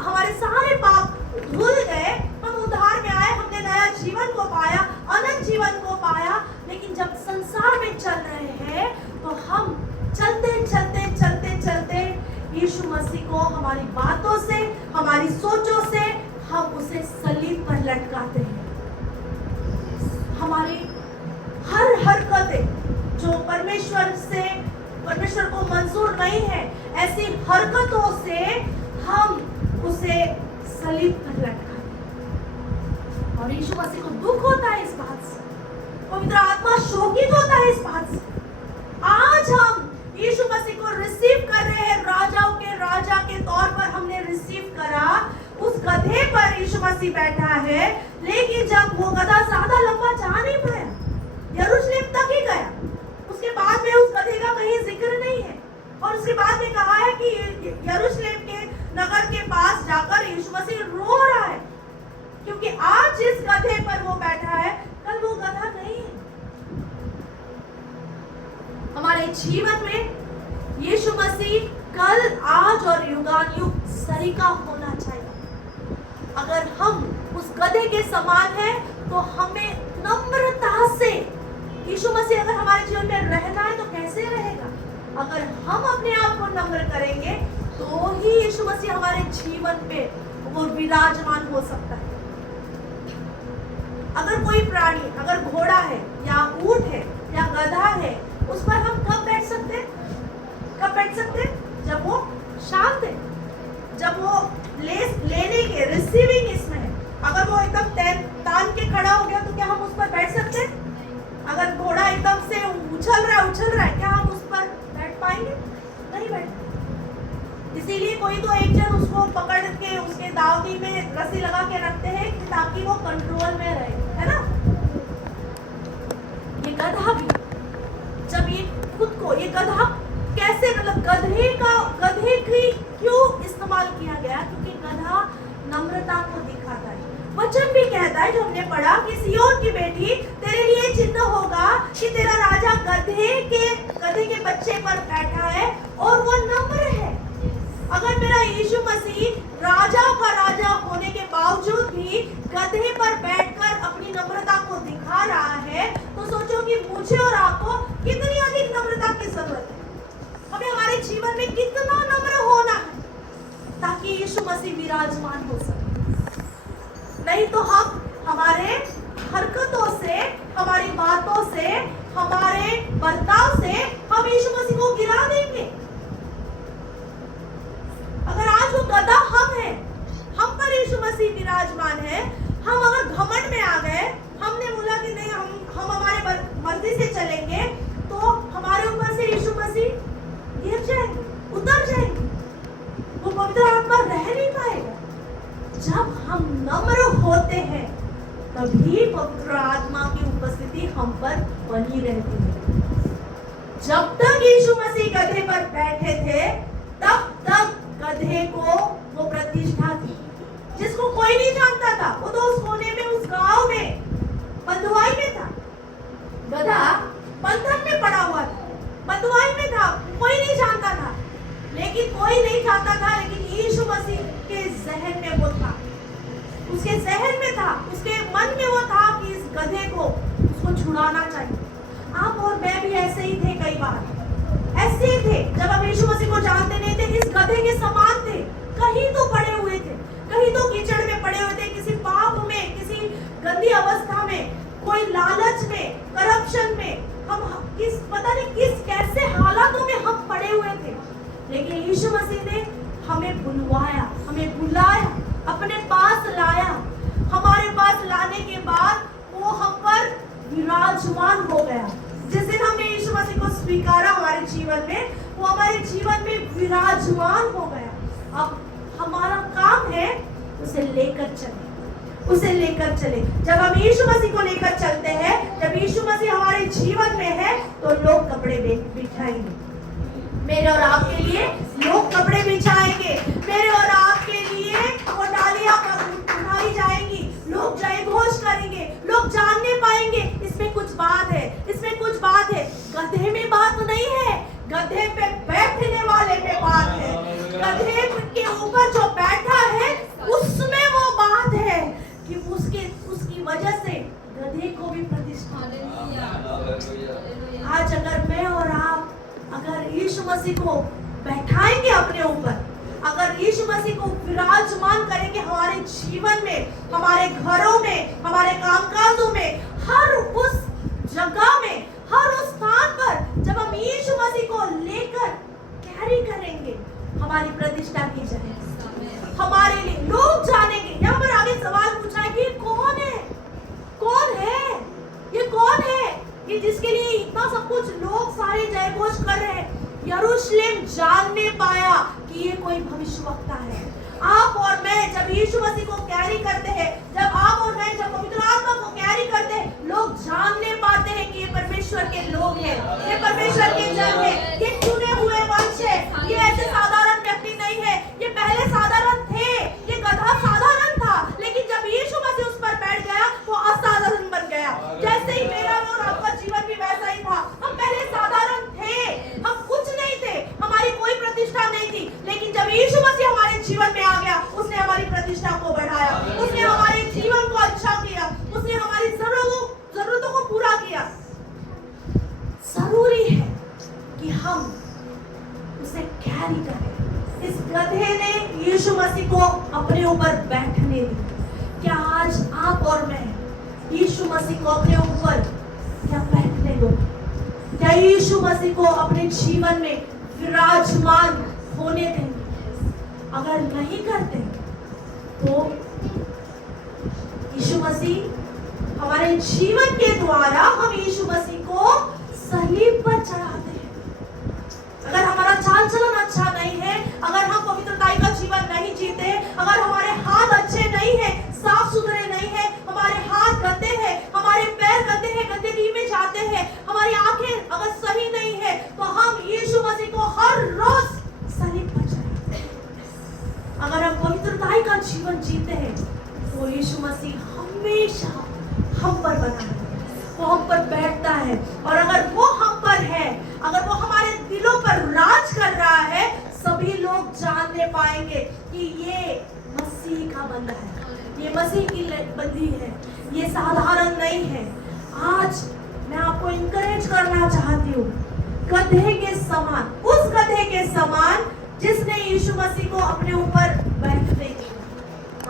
हमारे सारे पाप धुल गए, हम उद्धार में आए, हमने नया जीवन को पाया, अनंत जीवन को पाया। लेकिन जब संसार में चल रहे हैं तो हम चलते यीशु मसीह को हमारी बातों से, हमारी सोचों से हम उसे सलीब पर लटकाते हैं। हमारी हर हरकतें जो परमेश्वर को मंजूर नहीं है, ऐसी हरकतों से हम उसे सलीब पर लटकाते हैं। और यीशु मसीह को दुख होता है इस बात से, पवित्र आत्मा शोकित होता है इस बात से। आज हम यीशु मसीह को रिसीव कर रहे हैं, राजाओं के राजा के तौर पर हमने रिसीव करा। उस गधे पर यीशु मसीह बैठा है, लेकिन जब वो गधा ज्यादा लंबा जा नहीं पाया, यरूशलेम तक ही गया, उसके बाद में उस गधे का कहीं जिक्र नहीं है। और उसके बाद में कहा है कि यरूशलेम के नगर के पास जाकर यीशु मसीह रो रहा है, क्योंकि आज जिस गधे पर वो बैठा है, कल वो गधा नहीं है। हमारे जीवन में यीशु मसीह कल, आज और युगानुयुग सरीका होना चाहिए। अगर हम उस गधे के समान हैं, तो हमें नम्रता से, यीशु मसीह अगर हमारे जीवन में रहना है तो कैसे रहेगा? अगर हम अपने आप को नम्र करेंगे तो ही यीशु मसीह हमारे जीवन पे वो विराजमान हो सकता है। अगर कोई प्राणी, अगर घोड़ा है या ऊंट है या गधा है, उस पर हम कब बैठ सकते हैं? जब वो शांत है, जब वो लेने के, रिसीविंग दावनी में रस्सी लगा के रखते हैं ताकि वो कंट्रोल में रहे, है ना। ये गधा भी जब ये खुद को, ये गधा कैसे, मतलब गधे की क्यों इस्तेमाल किया गया, क्योंकि गधा नम्रता को दिखाता है। वचन भी कहता है जो हमने पढ़ा कि सियोन की बेटी तेरे लिए चिन्ह होगा कि तेरा राजा गधे के बच्चे पर बैठा है और वो नम्र है। अगर मेरा यीशु मसीह राजा का राजा होने के बावजूद भी गधे पर बैठकर अपनी नम्रता को दिखा रहा है, तो सोचो कि मुझे और आपको कितनी अधिक नम्रता की जरूरत है। हमें हमारे जीवन में कितना नम्र होना है ताकि यीशु मसीह विराजमान हो सके। नहीं तो हम हमारे हरकतों से, हमारी बातों से, हमारे बर्ताव से हम यीशु मसीह को गिरा देंगे। अगर आज वो गधा हम है, हम पर यीशु मसीह विराजमान है, हम अगर घमंड में आ गए, हमने बोला कि नहीं हम हमारे मर्जी से चलेंगे, तो हमारे ऊपर से यीशु मसीह गिर जाएंगे, उतर जाएंगे, वो पवित्र आत्मा रह नहीं पाएगा। जब हम नम्र होते हैं तभी पवित्र आत्मा की उपस्थिति हम पर बनी रहती है। जब तक यीशु मसीह गधे पर बैठे थे तब तक गधे को वो प्रतिष्ठा थी जिसको कोई नहीं जानता था। वो तो उस कोने में, उस गांव में, बंधुआई में था। गधा बंधन में पड़ा हुआ था, बंधुआई में था, कोई नहीं जानता था। लेकिन कोई नहीं जानता था, लेकिन यीशु मसीह के जहन में वो था, उसके जहन में था, उसके मन में वो था कि इस गधे को उसको छुड़ाना चाहिए। आप और मैं भी ऐसे ही थे, कई बार ऐसे ही थे। जब हम यीशु मसीह को जानते नहीं थे, इस गधे के समान थे, कहीं तो पड़े हुए थे, कहीं तो कीचड़ में पड़े हुए थे, किसी पाप में, किसी गंदी अवस्था में, कोई लालच में, करप्शन में, हम किस पता नहीं किस कैसे हालातों में हम पड़े हुए थे। लेकिन यीशु मसीह ने हमें बुलवाया, हमें बुलाया, अपने पास लाया। हमारे पास लाने के बाद वो हम पर विराजमान हो गया। जिस दिन हमने यीशु मसीह को स्वीकारा हमारे जीवन में, वो हमारे जीवन में विराजमान हो गया। अब हमारा काम है उसे लेकर चले, उसे लेकर चले। जब हम यीशु मसीह को लेकर चलते हैं, जब यीशु मसीह हमारे जीवन में है, तो लोग कपड़े बिछाएंगे। मेरे और आपके लिए लोग कपड़े बिछाएंगे, मेरे और आपके लिए वो डालियां उठाई जाएंगी, लोग जय घोष करेंगे, लोग जानने पाएंगे इसमें कुछ बात है, इसमें कुछ बात है। गधे में बात नहीं है, गधे पे बैठने वाले में बात है। गधे के ऊपर जो बैठा है उसमें वो बात है कि उसकी वजह से गधे को भी प्रतिष्ठा। आज अगर मैं और आप अगर यीशु मसीह को बैठाएंगे अपने ऊपर, अगर यीशु मसीह को विराजमान करेंगे हमारे जीवन में, हमारे घरों में, हमारे कामकाजों में, हर उस जगह में, हर उस स्थान पर, जब हम यीशु मसीह को लेकर कैरी करेंगे, हमारी प्रतिष्ठा की जाएगी, हमारे लिए लोग जानेंगे। यहाँ पर आगे सवाल पूछा है कि कौन है, कौन है ये, कौन है ये जिसके लिए इतना सब कुछ लोग सारे जय घोष कर रहे हैं। यरूशलेम जानने पाया कि ये कोई भविष्यवक्ता है। आप और मैं जब यीशु मसीह को कैरी करते हैं, जब आप और मैं जब पवित्र आत्मा को कैरी करते हैं, लोग जानने पाते हैं कि ये परमेश्वर के लोग हैं, ये परमेश्वर के जन हैं, ये चुने हुए वंश है, ये ऐसे साधारण व्यक्ति नहीं है। ये पहले साधारण थे, ये गधा साधारण था, लेकिन जब यीशु मसीह उस पर बैठ गया वो असाधारण बन गया। जैसे ही मेरा और आपका जीवन भी वैसा ही था। हम पहले साधारण थे, हम कुछ नहीं थे, हमारी कोई प्रतिष्ठा नहीं थी, लेकिन जब यीशु मसीह हमारे जीवन में आ गया, उसने हमारी प्रतिष्ठा को बढ़ाया, उसने हमारे जीवन को अच्छा किया, उसने हमारी जरूरतों को पूरा किया। जरूरी है कि हम उसे कैरी करें। इस गधे ने यीशु मसीह को अपने ऊपर बैठने दिया। क्या आज आप और मैं यीशु मसीह को अपने ऊपर क्या बैठने दो? क्या यीशु मसीह को अपने जीवन में विराजमान होने देंगे? अगर नहीं करते तो यीशु मसीह हमारे जीवन के द्वारा हम यीशु मसीह को सलीब पर चढ़ाते हैं। अगर हमारा चाल चलन अच्छा नहीं है, अगर हम पवित्रता का जीवन नहीं जीते, अगर हमारे हाथ का जीवन जीते हैं तो यीशु मसीह हमेशा हम पर बना है, वो हम पर बैठता है। और अगर वो हम पर है, अगर वो हमारे दिलों पर राज कर रहा है, सभी लोग जानने पाएंगे कि ये मसीह का बंदा है, ये मसीह की बंदी है, ये साधारण नहीं है। आज मैं आपको इंकरेज करना चाहती हूँ, गधे के समान, उस गधे के समान जिसने यीशु मसीह को अपने ऊपर बैठने दिया।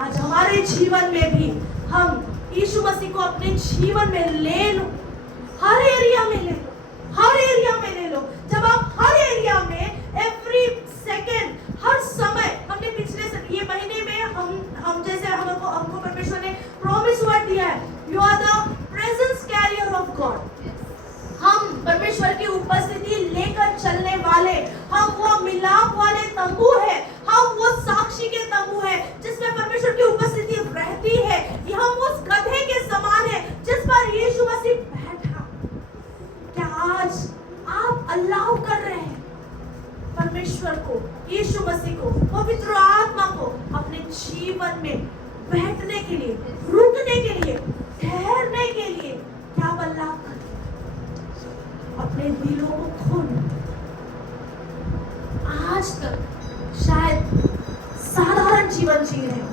आज हमारे जीवन में भी हम यीशु मसीह को अपने जीवन में ले लो, हर एरिया में ले लो, हर एरिया में ले लो। जब आप हर एरिया में एवरी सेकेंड, हर समय, हमने पिछले ये महीने में हम जैसे हमको परमेश्वर ने प्रॉमिस वर्ड दिया है, you are the presence carrier of God. हम परमेश्वर की उपस्थिति लेकर चलने वाले, हम वो मिलाप वाले तंबू है, हम वो साक्षी के तंबू है जिसमें परमेश्वर की उपस्थिति रहती है। ये हम उस गधे के समान है जिस पर यीशु मसीह बैठा। क्या आज आप अल्लाह कर रहे हैं परमेश्वर को, यीशु मसीह को, पवित्र आत्मा को अपने जीवन में बैठने के लिए, रुकने के लिए, ठहरने के लिए? क्या आप अल्लाह कर अपने दिलों को खोलो? आज तक शायद साधारण जीवन जी रहे हो,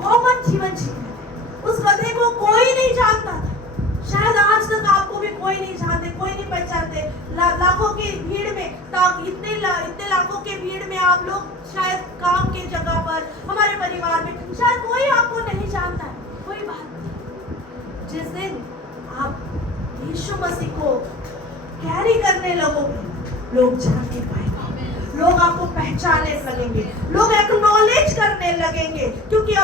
कॉमन जीवन जी रहे हो, उस गधे को कोई नहीं जानता था। शायद आज तक आपको भी कोई नहीं जानते, कोई नहीं पहचानते। लाखों की भीड़ में, इतने लाखों के भीड़ में आप लोग शायद काम के जगह पर, हमारे परिवार में शायद कोई आपको नहीं जानता है, कोई बात नहीं। जिस दिन आप यीशु मसीह को कैरी करने लगोगे, लोग जानने पाएंगे, लोग आपको पहचानने लगेंगे, लोग एक्नॉलेज करने लगेंगे, क्योंकि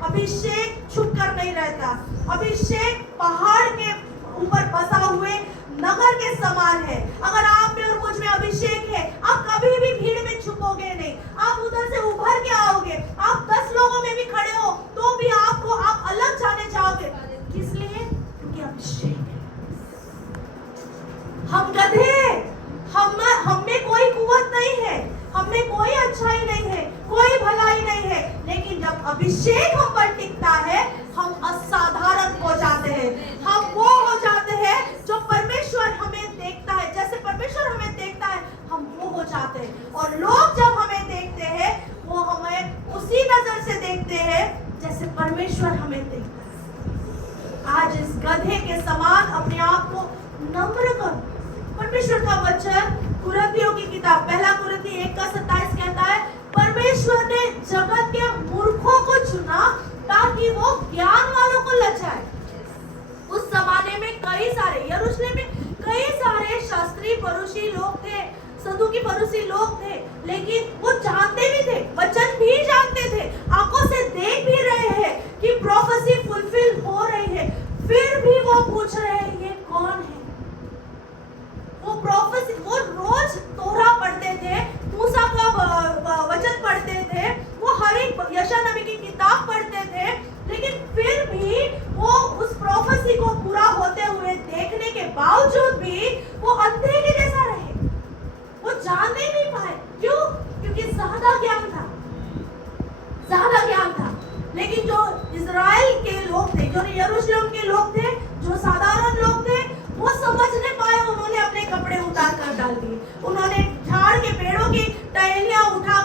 अभिषेक छुप कर नहीं रहता। अभिषेक पहाड़ के ऊपर बसा हुए नगर के समान है। अगर आप में और मुझ में अभिषेक है, आप कभी भी भीड़ में छुपोगे नहीं, आप उधर से उभर के आओगे। आप 10 लोगों में भी खड़े हो तो भी आप अलग जाने जाओगे। किस लिए? क्योंकि अभिषेक है। हम गधे, हम में कोई कुवत नहीं है, हम में कोई अच्छाई नहीं है, कोई भलाई नहीं है, लेकिन जब अभिषेक हम पर टिकता है, हम असाधारण हो जाते हैं। हम वो हो जाते हैं जो परमेश्वर हमें देखता है, जैसे परमेश्वर हमें देखता है, हम वो हो जाते हैं। और लोग जब हमें देखते हैं, वो हमें उसी नजर से देखते हैं जैसे परमेश्वर हमें देखता है। आज इस गधे के समान अपने आप को नम्र करो। परमेश्वर का वचन कुरिन्थियों की किताब 1 कुरिन्थी 1:27 कहता है, परमेश्वर ने जगत के मूर्खों को चुना ताकि वो ज्ञान वालों को लजाए। उस जमाने में कई सारे, यरूशलेम में कई सारे शास्त्री फरीसी लोग थे, सदूकी फरीसी लोग थे, लेकिन वो जानते भी थे, वचन भी जानते थे, आंखों से देख भी रहे हैं कि प्रोफेसी फुलफिल हो रही है, फिर भी वो पूछ रहे हैं ये कौन है? वो रोज तोरा पढ़ते थे, मूसा का वचन पढ़ते थे, वो हर एक यशायाह नबी की किताब पढ़ते थे, लेकिन फिर भी वो उस प्रोफेसी को पूरा होते हुए देखने के बावजूद भी वो अंधे के जैसा रहे, वो जानने नहीं पाए। क्यों? क्योंकि ज्यादा ज्ञान था। लेकिन जो इजराइल के लोग थे, जो यरूशलेम के लोग थे, जो साधारण लोग थे, वो समझ नहीं पाए। उन्होंने अपने कपड़े उतार कर डाल दिए, उन्होंने झाड़ के पेड़ों की टहनियां उठा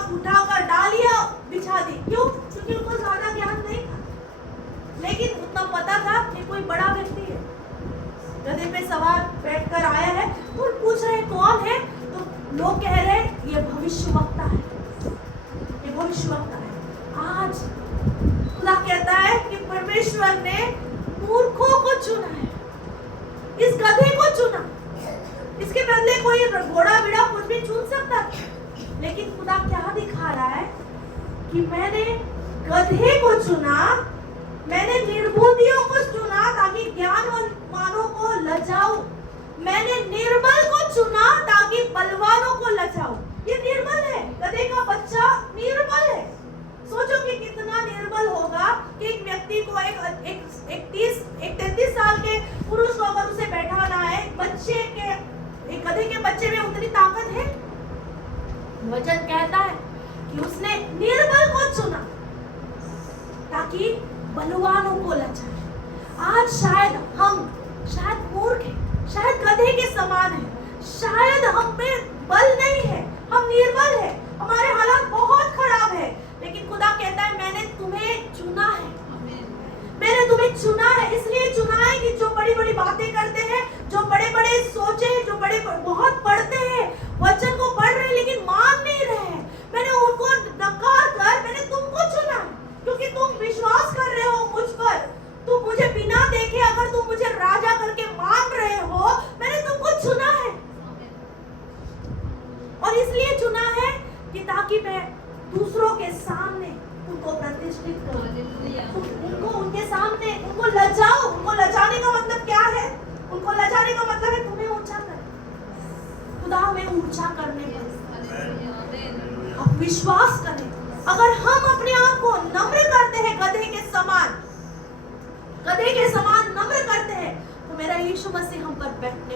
कर डालियां बिछा दी। क्यों? क्योंकि उनको ज्यादा ज्ञान नहीं था, लेकिन उतना पता था कि कोई बड़ा व्यक्ति है, गधे पे सवार बैठकर आया है। वो पूछ रहे कौन है, तो लोग कह रहे ये भविष्यवक्ता है, ये भविष्यवक्ता है। आज खुदा कहता है कि परमेश्वर ने मूर्खों को चुना है, इस गधे को चुना। इसके बदले कोई घोड़ा बिड़ा कुछ भी चुन सकता था, लेकिन खुदा क्या दिखा रहा है कि मैंने गधे को चुना, मैंने निर्बुद्धियों को चुना ताकि ज्ञानवानों को लजाऊं, मैंने निर्बल को चुना ताकि बलवानों को लजाऊं। ये निर्बल है, गधे का बच्चा निर्बल है। सोचो कि कितना निर्बल होगा कि एक व्यक्ति को एक 33 साल के पुरुष को अगर उसे बैठाना है, एक गधे के बच्चे में उतनी ताकत है? वचन कहता है कि उसने निर्बल को चुना ताकि बलवानों को लचाए। आज शायद मूर्ख हैं, शायद गधे के समान हैं, शायद हम में बल नहीं है, हम निर्बल हैं, हमारे हालात बहुत खराब है, लेकिन खुदा कहता है मैंने तुम्हें चुना है, मैंने तुम्हें चुना है। इसलिए चुना है कि जो बड़ी बड़ी बातें करते हैं, जो बड़े बड़े सोचे, जो बड़े बहुत पढ़ते हैं, वचन को पढ़ रहे हैं लेकिन मान नहीं रहे हैं, मैंने उनको नकार कर मैंने तुमको चुना है, क्योंकि तुम विश्वास कर रहे हो मुझ पर, तुम मुझे बिना देखे अगर तुम मुझे राजा करके मान रहे हो, मैंने तुमको चुना है। और इसलिए चुना है कि ताकि मैं दूसरों के सामने उनको प्रतिष्ठित करूं, उनको उनके सामने उनको लजाऊं। उनको लजाने का मतलब क्या है? उनको लजाने का मतलब है तुम्हें ऊंचा कर, खुदा हमें ऊंचा करने पर आप विश्वास करें। अगर हम अपने आप को नम्र करते हैं, गधे के समान नम्र करते हैं, तो मेरा यीशु मसीह हम पर बैठने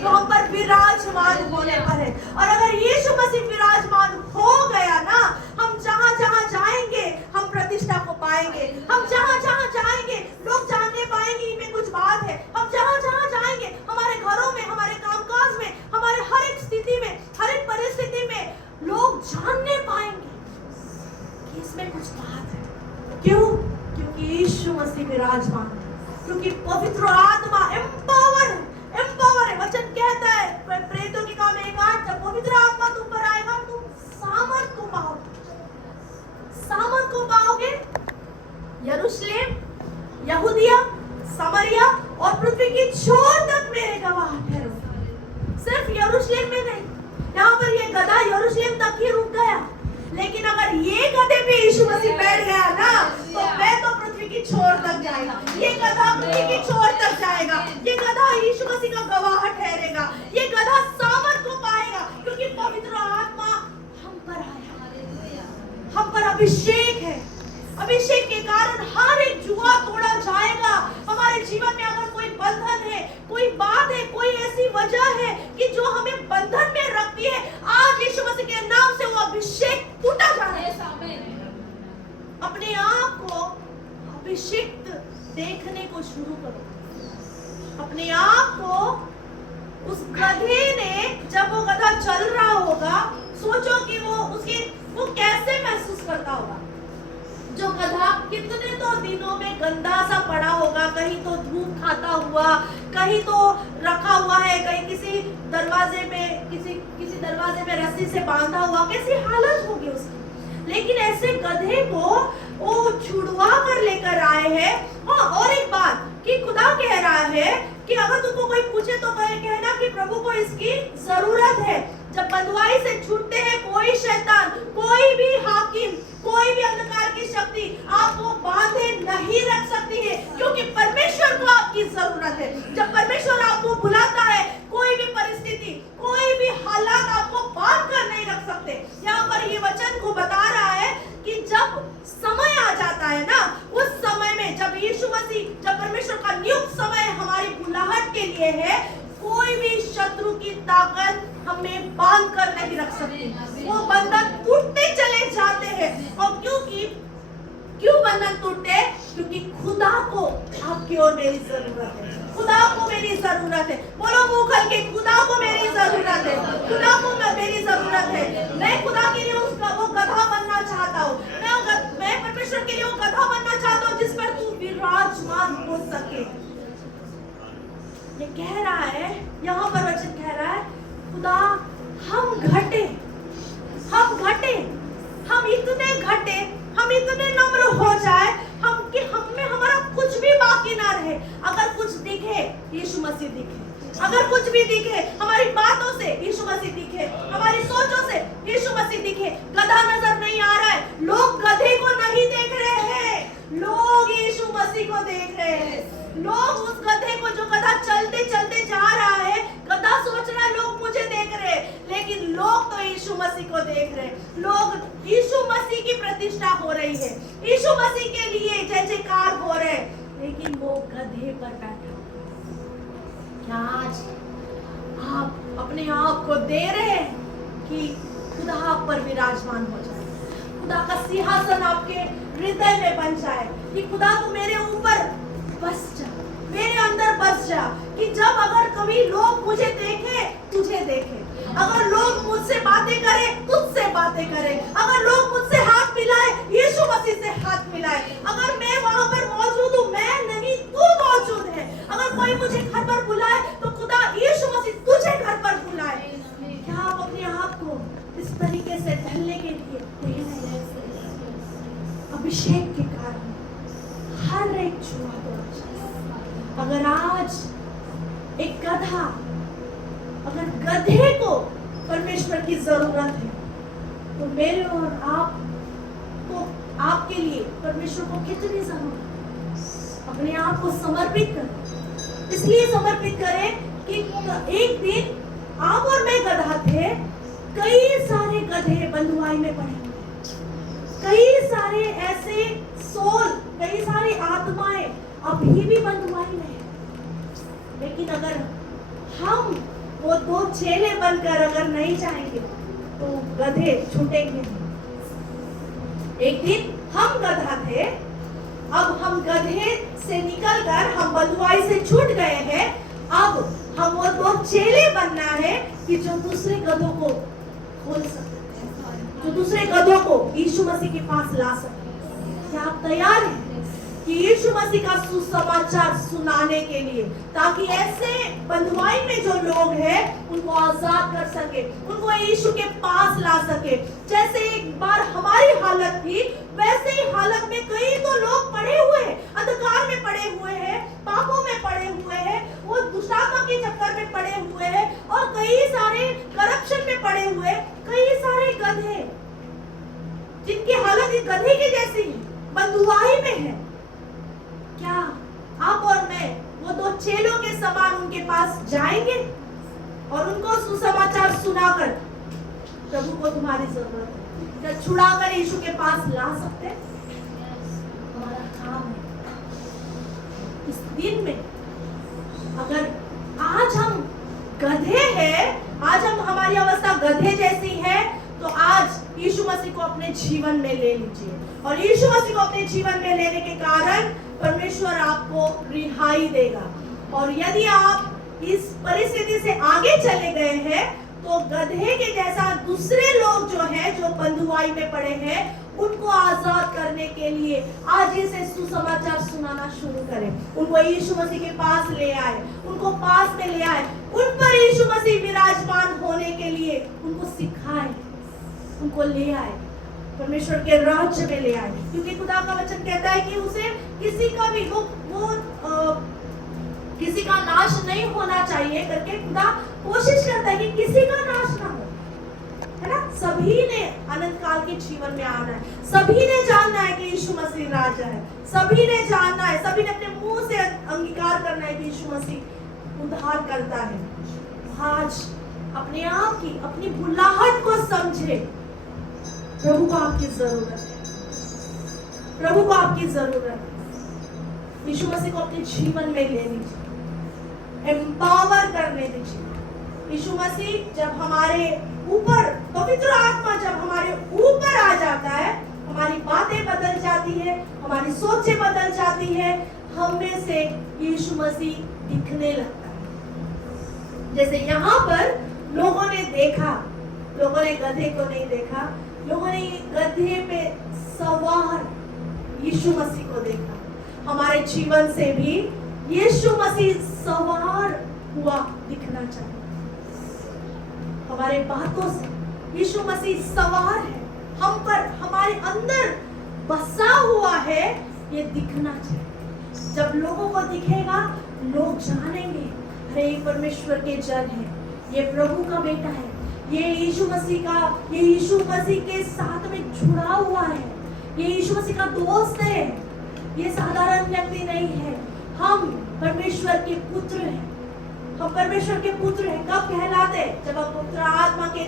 तो हम पर विराजमान होने पर है। और अगर यीशु मसीह विराजमान हो गया ना, हम जहां जहां जाएंगे हम प्रतिष्ठा को पाएंगे। हम जहां जहां जाएंगे लोग जानने पाएंगे इनमें कुछ बात है। हम जहां जहां जाएंगे, हमारे घरों में, हमारे कामकाज में, हमारे हर एक स्थिति में, हर एक परिस्थिति में लोग जानने पाएंगे कि इसमें कुछ बात है। क्यों? क्योंकि यीशु मसीह विराजमान है, क्योंकि पवित्र आत्मा एम्पावर है। वचन कहता है प्रेरितों के काम 1:8, जब पवित्र आत्मा तुम पर आएगा तुम सामर्थ को पाओगे। यरूशलेम, यहूदिया, समरिया और पृथ्वी की छोर तक मेरे गवाह ठहरोगे। सिर्फ यरूशलेम में नहीं, यहाँ पर ये गधा यरूशलेम तक ही रुक गया, लेकिन अगर ये गधे पे यीशु मसीह बैठ गया ना, तो मैं तो पृथ्वी की छोर तक जाएगा। ये गधा पृथ्वी की छोर तक जाएगा। ये गधा यीशु मसीह का गवाह ठहरेगा। ये गधा सामर्थ को पाएगा, क्योंकि पवित्र आत्मा हम पर आया, हम पर अभिषेक है। अभिषेक के कारण हर एक जुआ तोड़ा जाएगा। हमारे जीवन में अगर कोई बंधन है, कोई बात है, कोई ऐसी वजह है कि जो हमें बंधन में रखती है, आज यीशु मसीह के नाम से वो अभिषेक टूटा जाएगा। अपने आप को अभिषिक्त देखने को शुरू करो। अपने आप को उस गधे ने, जब वो गधा चल रहा होगा, सोचो कि वो कैसे महसूस करता होगा। जो गधा कितने तो दिनों में गंदा सा पड़ा होगा, कहीं तो धूप खाता हुआ, कहीं तो रखा हुआ है, कहीं किसी दरवाजे में रस्सी से बांधा हुआ, कैसी हालत होगी उसकी। लेकिन ऐसे गधे को वो छुड़वा कर लेकर आए हैं। हाँ, और एक बात कि खुदा कह रहा है कि अगर तुमको कोई पूछे तो कहना कि प्रभु को इसकी जरूरत है। जब बंधुआई से छूटते हैं, कोई शैतान, कोई भी हाकिम, कोई भी अंधकार की शक्ति आपको बांधे नहीं रख सकती है, क्योंकि परमेश्वर को आपकी जरूरत है। जब परमेश्वर आपको बुलाता है, कोई भी परिस्थिति, कोई भी हालात आपको बांध कर नहीं रख सकते। यहाँ पर ये वचन को बता रहा है कि जब समय आ जाता है ना, उस समय में जब यीशु मसीह, जब परमेश्वर का नियुक्त समय हमारी बुलाहट के लिए है, कोई भी शत्रु की ताकत हमें बांध कर नहीं रख सकती। वो बंधन टूटते चले जाते हैं। और क्यों बंधन टूटते? क्योंकि खुदा को आपकी और मेरी जरूरत है। खुदा को मेरी जरूरत है। बोलो मुंह खोल के, खुदा को मेरी जरूरत है। खुदा को मेरी जरूरत है। मैं खुदा के लिए वो गधा बनना चाहता हूँ। मैं परमेश्वर के लिए वो गधा बनना चाहता हूँ जिस पर तू विराजमान हो सके। ये कह रहा है, यहाँ पर वचन कह रहा है, खुदा हम घटे, हम इतने नम्र हो जाए, कि हम में हमारा कुछ भी बाकी ना रहे। अगर कुछ दिखे, यीशु मसीह दिखे। अगर कुछ भी दिखे, हमारी बातों से यीशु मसीह दिखे, हमारी सोचों से यीशु मसीह दिखे। गधा नजर नहीं आ रहा है, लोग गधे को नहीं देख रहे हैं, लोग यीशु मसीह को देख रहे हैं। लोग उस गधे को, जो गधा चलते चलते जा रहा है, गधा सोच रहा है लोग मुझे देख रहे हैं, लेकिन लोग तो यीशु मसीह को देख रहे हैं। लोग यीशु मसीह की प्रतिष्ठा हो रही है, यीशु मसीह के लिए जय जयकार हो रहे हैं, लेकिन वो गधे पर बैठा। क्या आज आप अपने आप को दे रहे हैं कि खुदा आप पर विराजमान हो जाए? खुदा का सिंहासन आपके हृदय में बन जाए कि खुदा तू मेरे ऊपर बस जा, मेरे अंदर बस जा, कि जब अगर कभी लोग मुझे देखे तुझे देखे, अगर लोग मुझसे बातें करें तुझसे बातें करें, अगर लोग मुझसे हाथ मिलाए यीशु मसीह से हाथ मिलाए, अगर मैं वहां पर मौजूद हूँ, मैं नहीं तू मौजूद है, अगर कोई मुझे घर पर बुलाए तो खुदा यीशु मसीह तुझे घर पर बुलाए। क्या आप अपने आप को इस तरीके से ढलने के लिए अभिषेक के कारण हर एक जुआ को अगर आज एक गधा, अगर गधे को परमेश्वर की जरूरत है तो मेरे और आप को, आपके लिए परमेश्वर को कितनी जरूरत है। अपने आप को समर्पित करें, इसलिए समर्पित करें कि एक दिन आप और मैं गधा थे, कई सारे गधे बंधुआई में पड़े हुए, कई सारे ऐसे सोल, कई सारी आत्माएं अभी भी बंधुआई में है। लेकिन अगर हम वो दो चेले बनकर अगर नहीं जाएंगे तो गधे छूटेंगे। एक दिन हम गधा थे, अब हम गधे से निकलकर हम बंधुआई से छूट गए हैं। अब हम वो दो चेले बनना है कि जो दूसरे गधों को खोल सकते हैं, जो दूसरे गधों को यीशु मसीह के पास ला सकते हैं। क्या आप तैयार हैं कि यीशु मसीह का सुसमाचार सुनाने के लिए, ताकि ऐसे बंधुआई में जो लोग हैं उनको आजाद कर सके, उनको यीशु के पास ला सके। जैसे एक बार हमारी हालत थी, वैसे ही हालत में कई तो लोग पड़े हुए हैं, अंधकार में पड़े हुए हैं, पापों में पड़े हुए हैं, वो दुष्टात्मा के चक्कर में पड़े हुए हैं, और कई सारे करप्शन में पड़े हुए, कई सारे गधे जिनकी हालत इस गधे की जैसी है, बंधुआई में है। क्या आप और मैं वो दो चेलों के समान उनके पास जाएंगे और उनको सुसमाचार सुनाकर प्रभु को तुम्हारी जरूरत है, क्या छुड़ाकर यीशु के पास ला सकते हैं? हमारा काम है इस दिन में, अगर आज हम गधे हैं, आज हम हमारी अवस्था गधे जैसी है, तो आज यीशु मसीह को अपने जीवन में ले लीजिए, और यीशु मसीह को अपने जीवन में लेने के कारण परमेश्वर आपको रिहाई देगा। और यदि आप इस परिस्थिति से आगे चले गए हैं तो गधे के जैसा दूसरे लोग जो हैं, जो बंधुआई में पड़े हैं, उनको आजाद करने के लिए आज ही से सुसमाचार सुनाना शुरू करें। उनको यीशु मसीह के पास ले आए, उनको पास में ले आए, उन पर यीशु मसीह विराजमान होने के लिए उनको सिखाए, उनको ले आए, परमेश्वर के राज्य में ले आए। क्योंकि खुदा का वचन कहता है कि उसे किसी का भी वो किसी का नाश नहीं होना चाहिए करके खुदा कोशिश करता है कि किसी का नाश ना हो, है ना। सभी ने अनंत काल के जीवन में आना है, सभी ने जानना है कि यीशु मसीह राजा है, सभी ने जानना है, सभी ने अपने मुंह से अंगीकार करना है कि यीशु मसीह उद्धार करता है। आज अपने आप की, अपनी भुलाहट को समझे। प्रभु को आपकी जरूरत है, प्रभु को आपकी जरूरत है। यीशु मसीह को अपने जीवन में ले लीजिए, एम्पावर करने दीजिए। यीशु मसीह जब हमारे ऊपर, पवित्र आत्मा जब हमारे ऊपर आ जाता है, हमारी बातें बदल जाती है, हमारी सोचें बदल जाती है, हम में से यीशु मसीह दिखने लगता है। जैसे यहाँ पर लोगों ने देखा, लोगों ने गधे को नहीं देखा, लोगों ने गधे पे सवार यीशु मसीह को देखा। हमारे जीवन से भी यीशु मसीह सवार हुआ दिखना चाहिए। हमारे बातों से यीशु मसीह सवार है, हम पर, हमारे अंदर बसा हुआ है, ये दिखना चाहिए। जब लोगों को दिखेगा, लोग जानेंगे, अरे ये परमेश्वर के जन है, ये प्रभु का बेटा है, ये यीशु मसीह के साथ में जुड़ा हुआ है, ये यीशु मसीह का दोस्त है, ये साधारण व्यक्ति नहीं है। हम परमेश्वर के पुत्र हैं, हम परमेश्वर के पुत्र हैं। कब कहलाते? जब हम पवित्र आत्मा के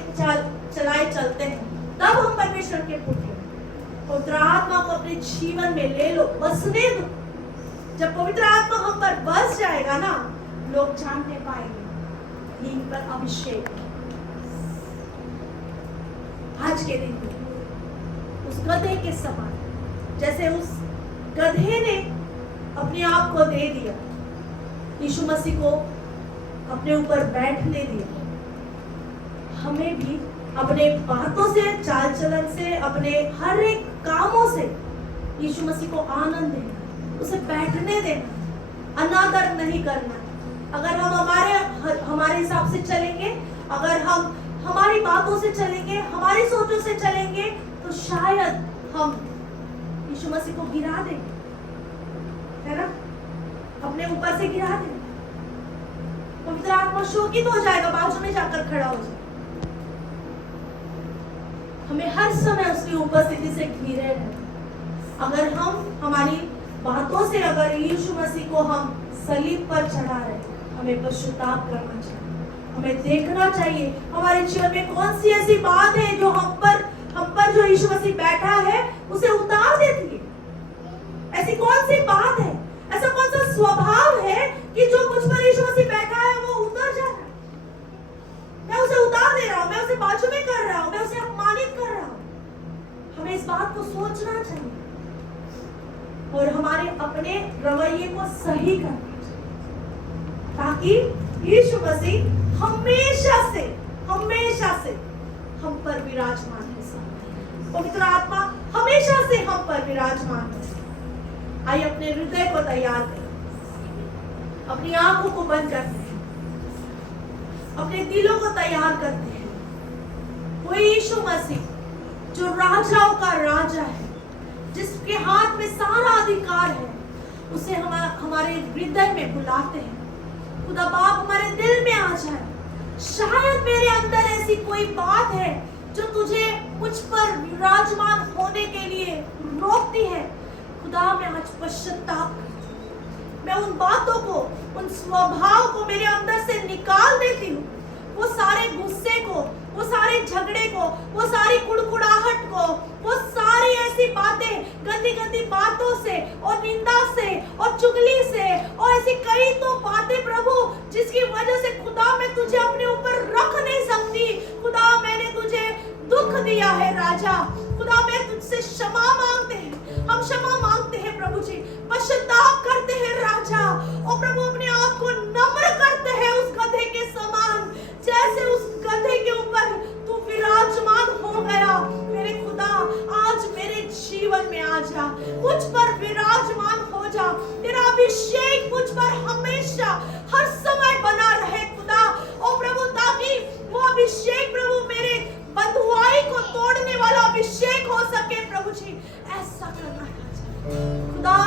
चलाए चलते हैं, तब हम परमेश्वर के पुत्र हैं। पवित्र आत्मा को अपने जीवन में ले लो, बसने दो। जब पवित्र आत्मा हम पर बस जाएगा ना, लोग जानने पाएंगे इन पर अभिषेक। आज के दिन उस गधे के समान, जैसे उस गधे ने अपने आप को दे दिया, यीशु मसीह को अपने ऊपर बैठने दिया, हमें भी अपने बातों से, चाल चलन से, अपने हर एक कामों से यीशु मसीह को आनंद देना, उसे बैठने देना, अनादर नहीं करना। अगर हम हमारे हिसाब से चलेंगे, अगर हम हमारी बातों से चलेंगे, हमारी सोचों से चलेंगे, तो शायद हम यीशु मसीह को गिरा देंगे, है ना, अपने ऊपर से गिरा देंगे। पवित्र आत्मा शोकित हो जाएगा, बाजू में जाकर खड़ा हो जाएगा। हमें हर समय उसकी उपस्थिति से घिरे रहना। अगर हम हमारी बातों से, अगर यीशु मसीह को हम सलीब पर चढ़ा रहे, हमें पश्चाताप करना चाहिए, हमें देखना चाहिए हमारे जीवन में कौन सी ऐसी बात है जो हम पर जो यीशु मसीह बैठा है उसे उतार देती है। ऐसी कौन सी बात है, ऐसा कौन सा स्वभाव है कि जो मुझ पर यीशु मसीह बैठा है वो उतर जा रहा है, मैं उसे उतार दे रहा हूं, मैं उसे बाजू में कर रहा हूं, मैं उसे अपमानित कर रहा हूं। हमें इस बात को सोचना चाहिए और हमारे अपने रवैये को सही करना चाहिए, ताकि यीशु मसीह हमेशा से हम पर विराजमान है। पवित्र आत्मा हमेशा से हम पर विराजमान है। आइए अपने हृदय को तैयार करें, अपनी आंखों को बंद करते हैं, अपने दिलों को तैयार करते हैं। वो यीशु मसीह जो राजाओं का राजा है, जिसके हाथ में सारा अधिकार है, उसे हमारे हृदय में बुलाते हैं। खुदा बाप हमारे दिल में आ जाए। शायद मेरे अंदर ऐसी कोई बात है जो तुझे मुझ पर विराजमान होने के लिए रोकती है। खुदा मैं आज पश्चाताप करती हूँ, मैं उन बातों को, उन स्वभाव को मेरे अंदर से निकाल देती हूँ। वो सारे गुस्से को, वो सारे झगड़े को, वो सारी कुड़कुड़ाहट को, वो सारी ऐसी बातें, गंदी गंदी बातों से और निंदा से और चुगली से और ऐसी कई तो बातें प्रभु जिसकी वजह से खुदा मैं तुझे अपने ऊपर रख नहीं सकती। खुदा मैंने तुझे दुख दिया है राजा, खुदा मैं तुझसे क्षमा मांगते हैं, हम क्षमा मांगते हैं प्रभु जी, पश्चाताप करते हैं राजा, और प्रभु अपने आप को नम्र करते हैं उस गधे के समान, जैसे उस गधे के ऊपर तू विराजमान हो गया। मेरे खुदा आज मेरे जीवन में आ जा, मुझ पर विराजमान हो जा, तेरा अभिषेक मुझ पर हमेशा हर समय बना रहे खुदा। और प्रभु ताकि वो अभिषेक प्रभु मेरे बंधुआई को तोड़ने वाला अभिषेक हो सके प्रभु जी, ऐसा करना है खुदा।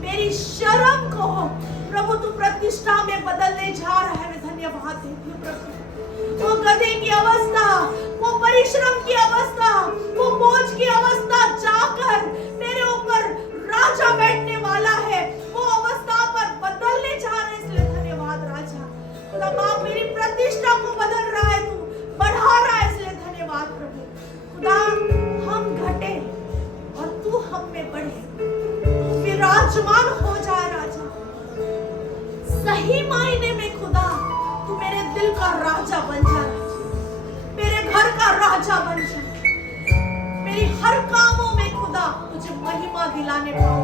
मेरी शर्म को प्रभु तू प्रतिष्ठा में बदलने जा रहा है, मैं धन्यवाद देती हूँ प्रभु। वो गधे की अवस्था, वो परिश्रम की अवस्था, वो बोझ की अवस्था जाकर मेरे ऊपर राजा बैठने वाला है, वो अवस्था पर बदलने जा रहे, इसलिए धन्यवाद राजा। खुदा बाप मेरी प्रतिष्ठा को बदल रहा है, तू बढ़ा रहा है, इसलिए धन्यवाद प्रभु। खुदा हम घटे और तू हम में बढ़े, तू विराजमान हो जाए राजा। सही मायने में खुदा तू मेरे दिल का राजा बन जा, मेरे घर का राजा बन जा, मेरी हर कामों में खुदा मुझे महिमा दिलाने पाओ,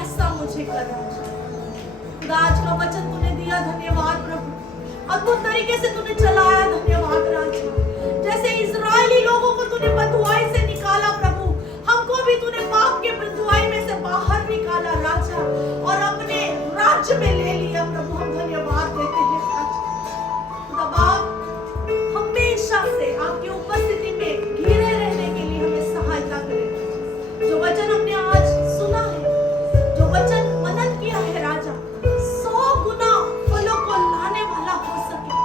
ऐसा मुझे कर राजा। खुदा आज का वचन तूने दिया, धन्यवाद प्रभु। अद्भुत तरीके से तूने चलाया, धन्यवाद राजा। जैसे इजरायली लोगों को तूने बंधुआई से निकाला प्रभु, हमको भी तूने पाप के बंधुआई में से बाहर निकाला राजा, और अपने राज्य में ले लिया प्रभु। हम धन्यवाद देते हैं राजा। खुदा बाप हमेशा से आपकी उपस्थिति में घिरे रहने के लिए हमें सहायता करें। जो वचन हमने आज सुना है, जो वचन मनन किया है राजा, 100 गुना फलों को लाने वाला हो सके,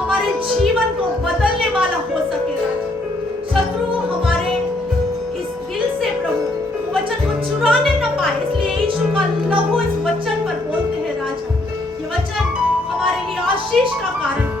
हमारे जीवन को बदलने वाला हो सके राजा। शत्रु हमारे इस दिल से प्रभु वचन को चुराने न पाए, इसलिए यीशु का लहू इस वचन पर बोलते हैं राजा। ये वचन हमारे लिए आशीष का कारण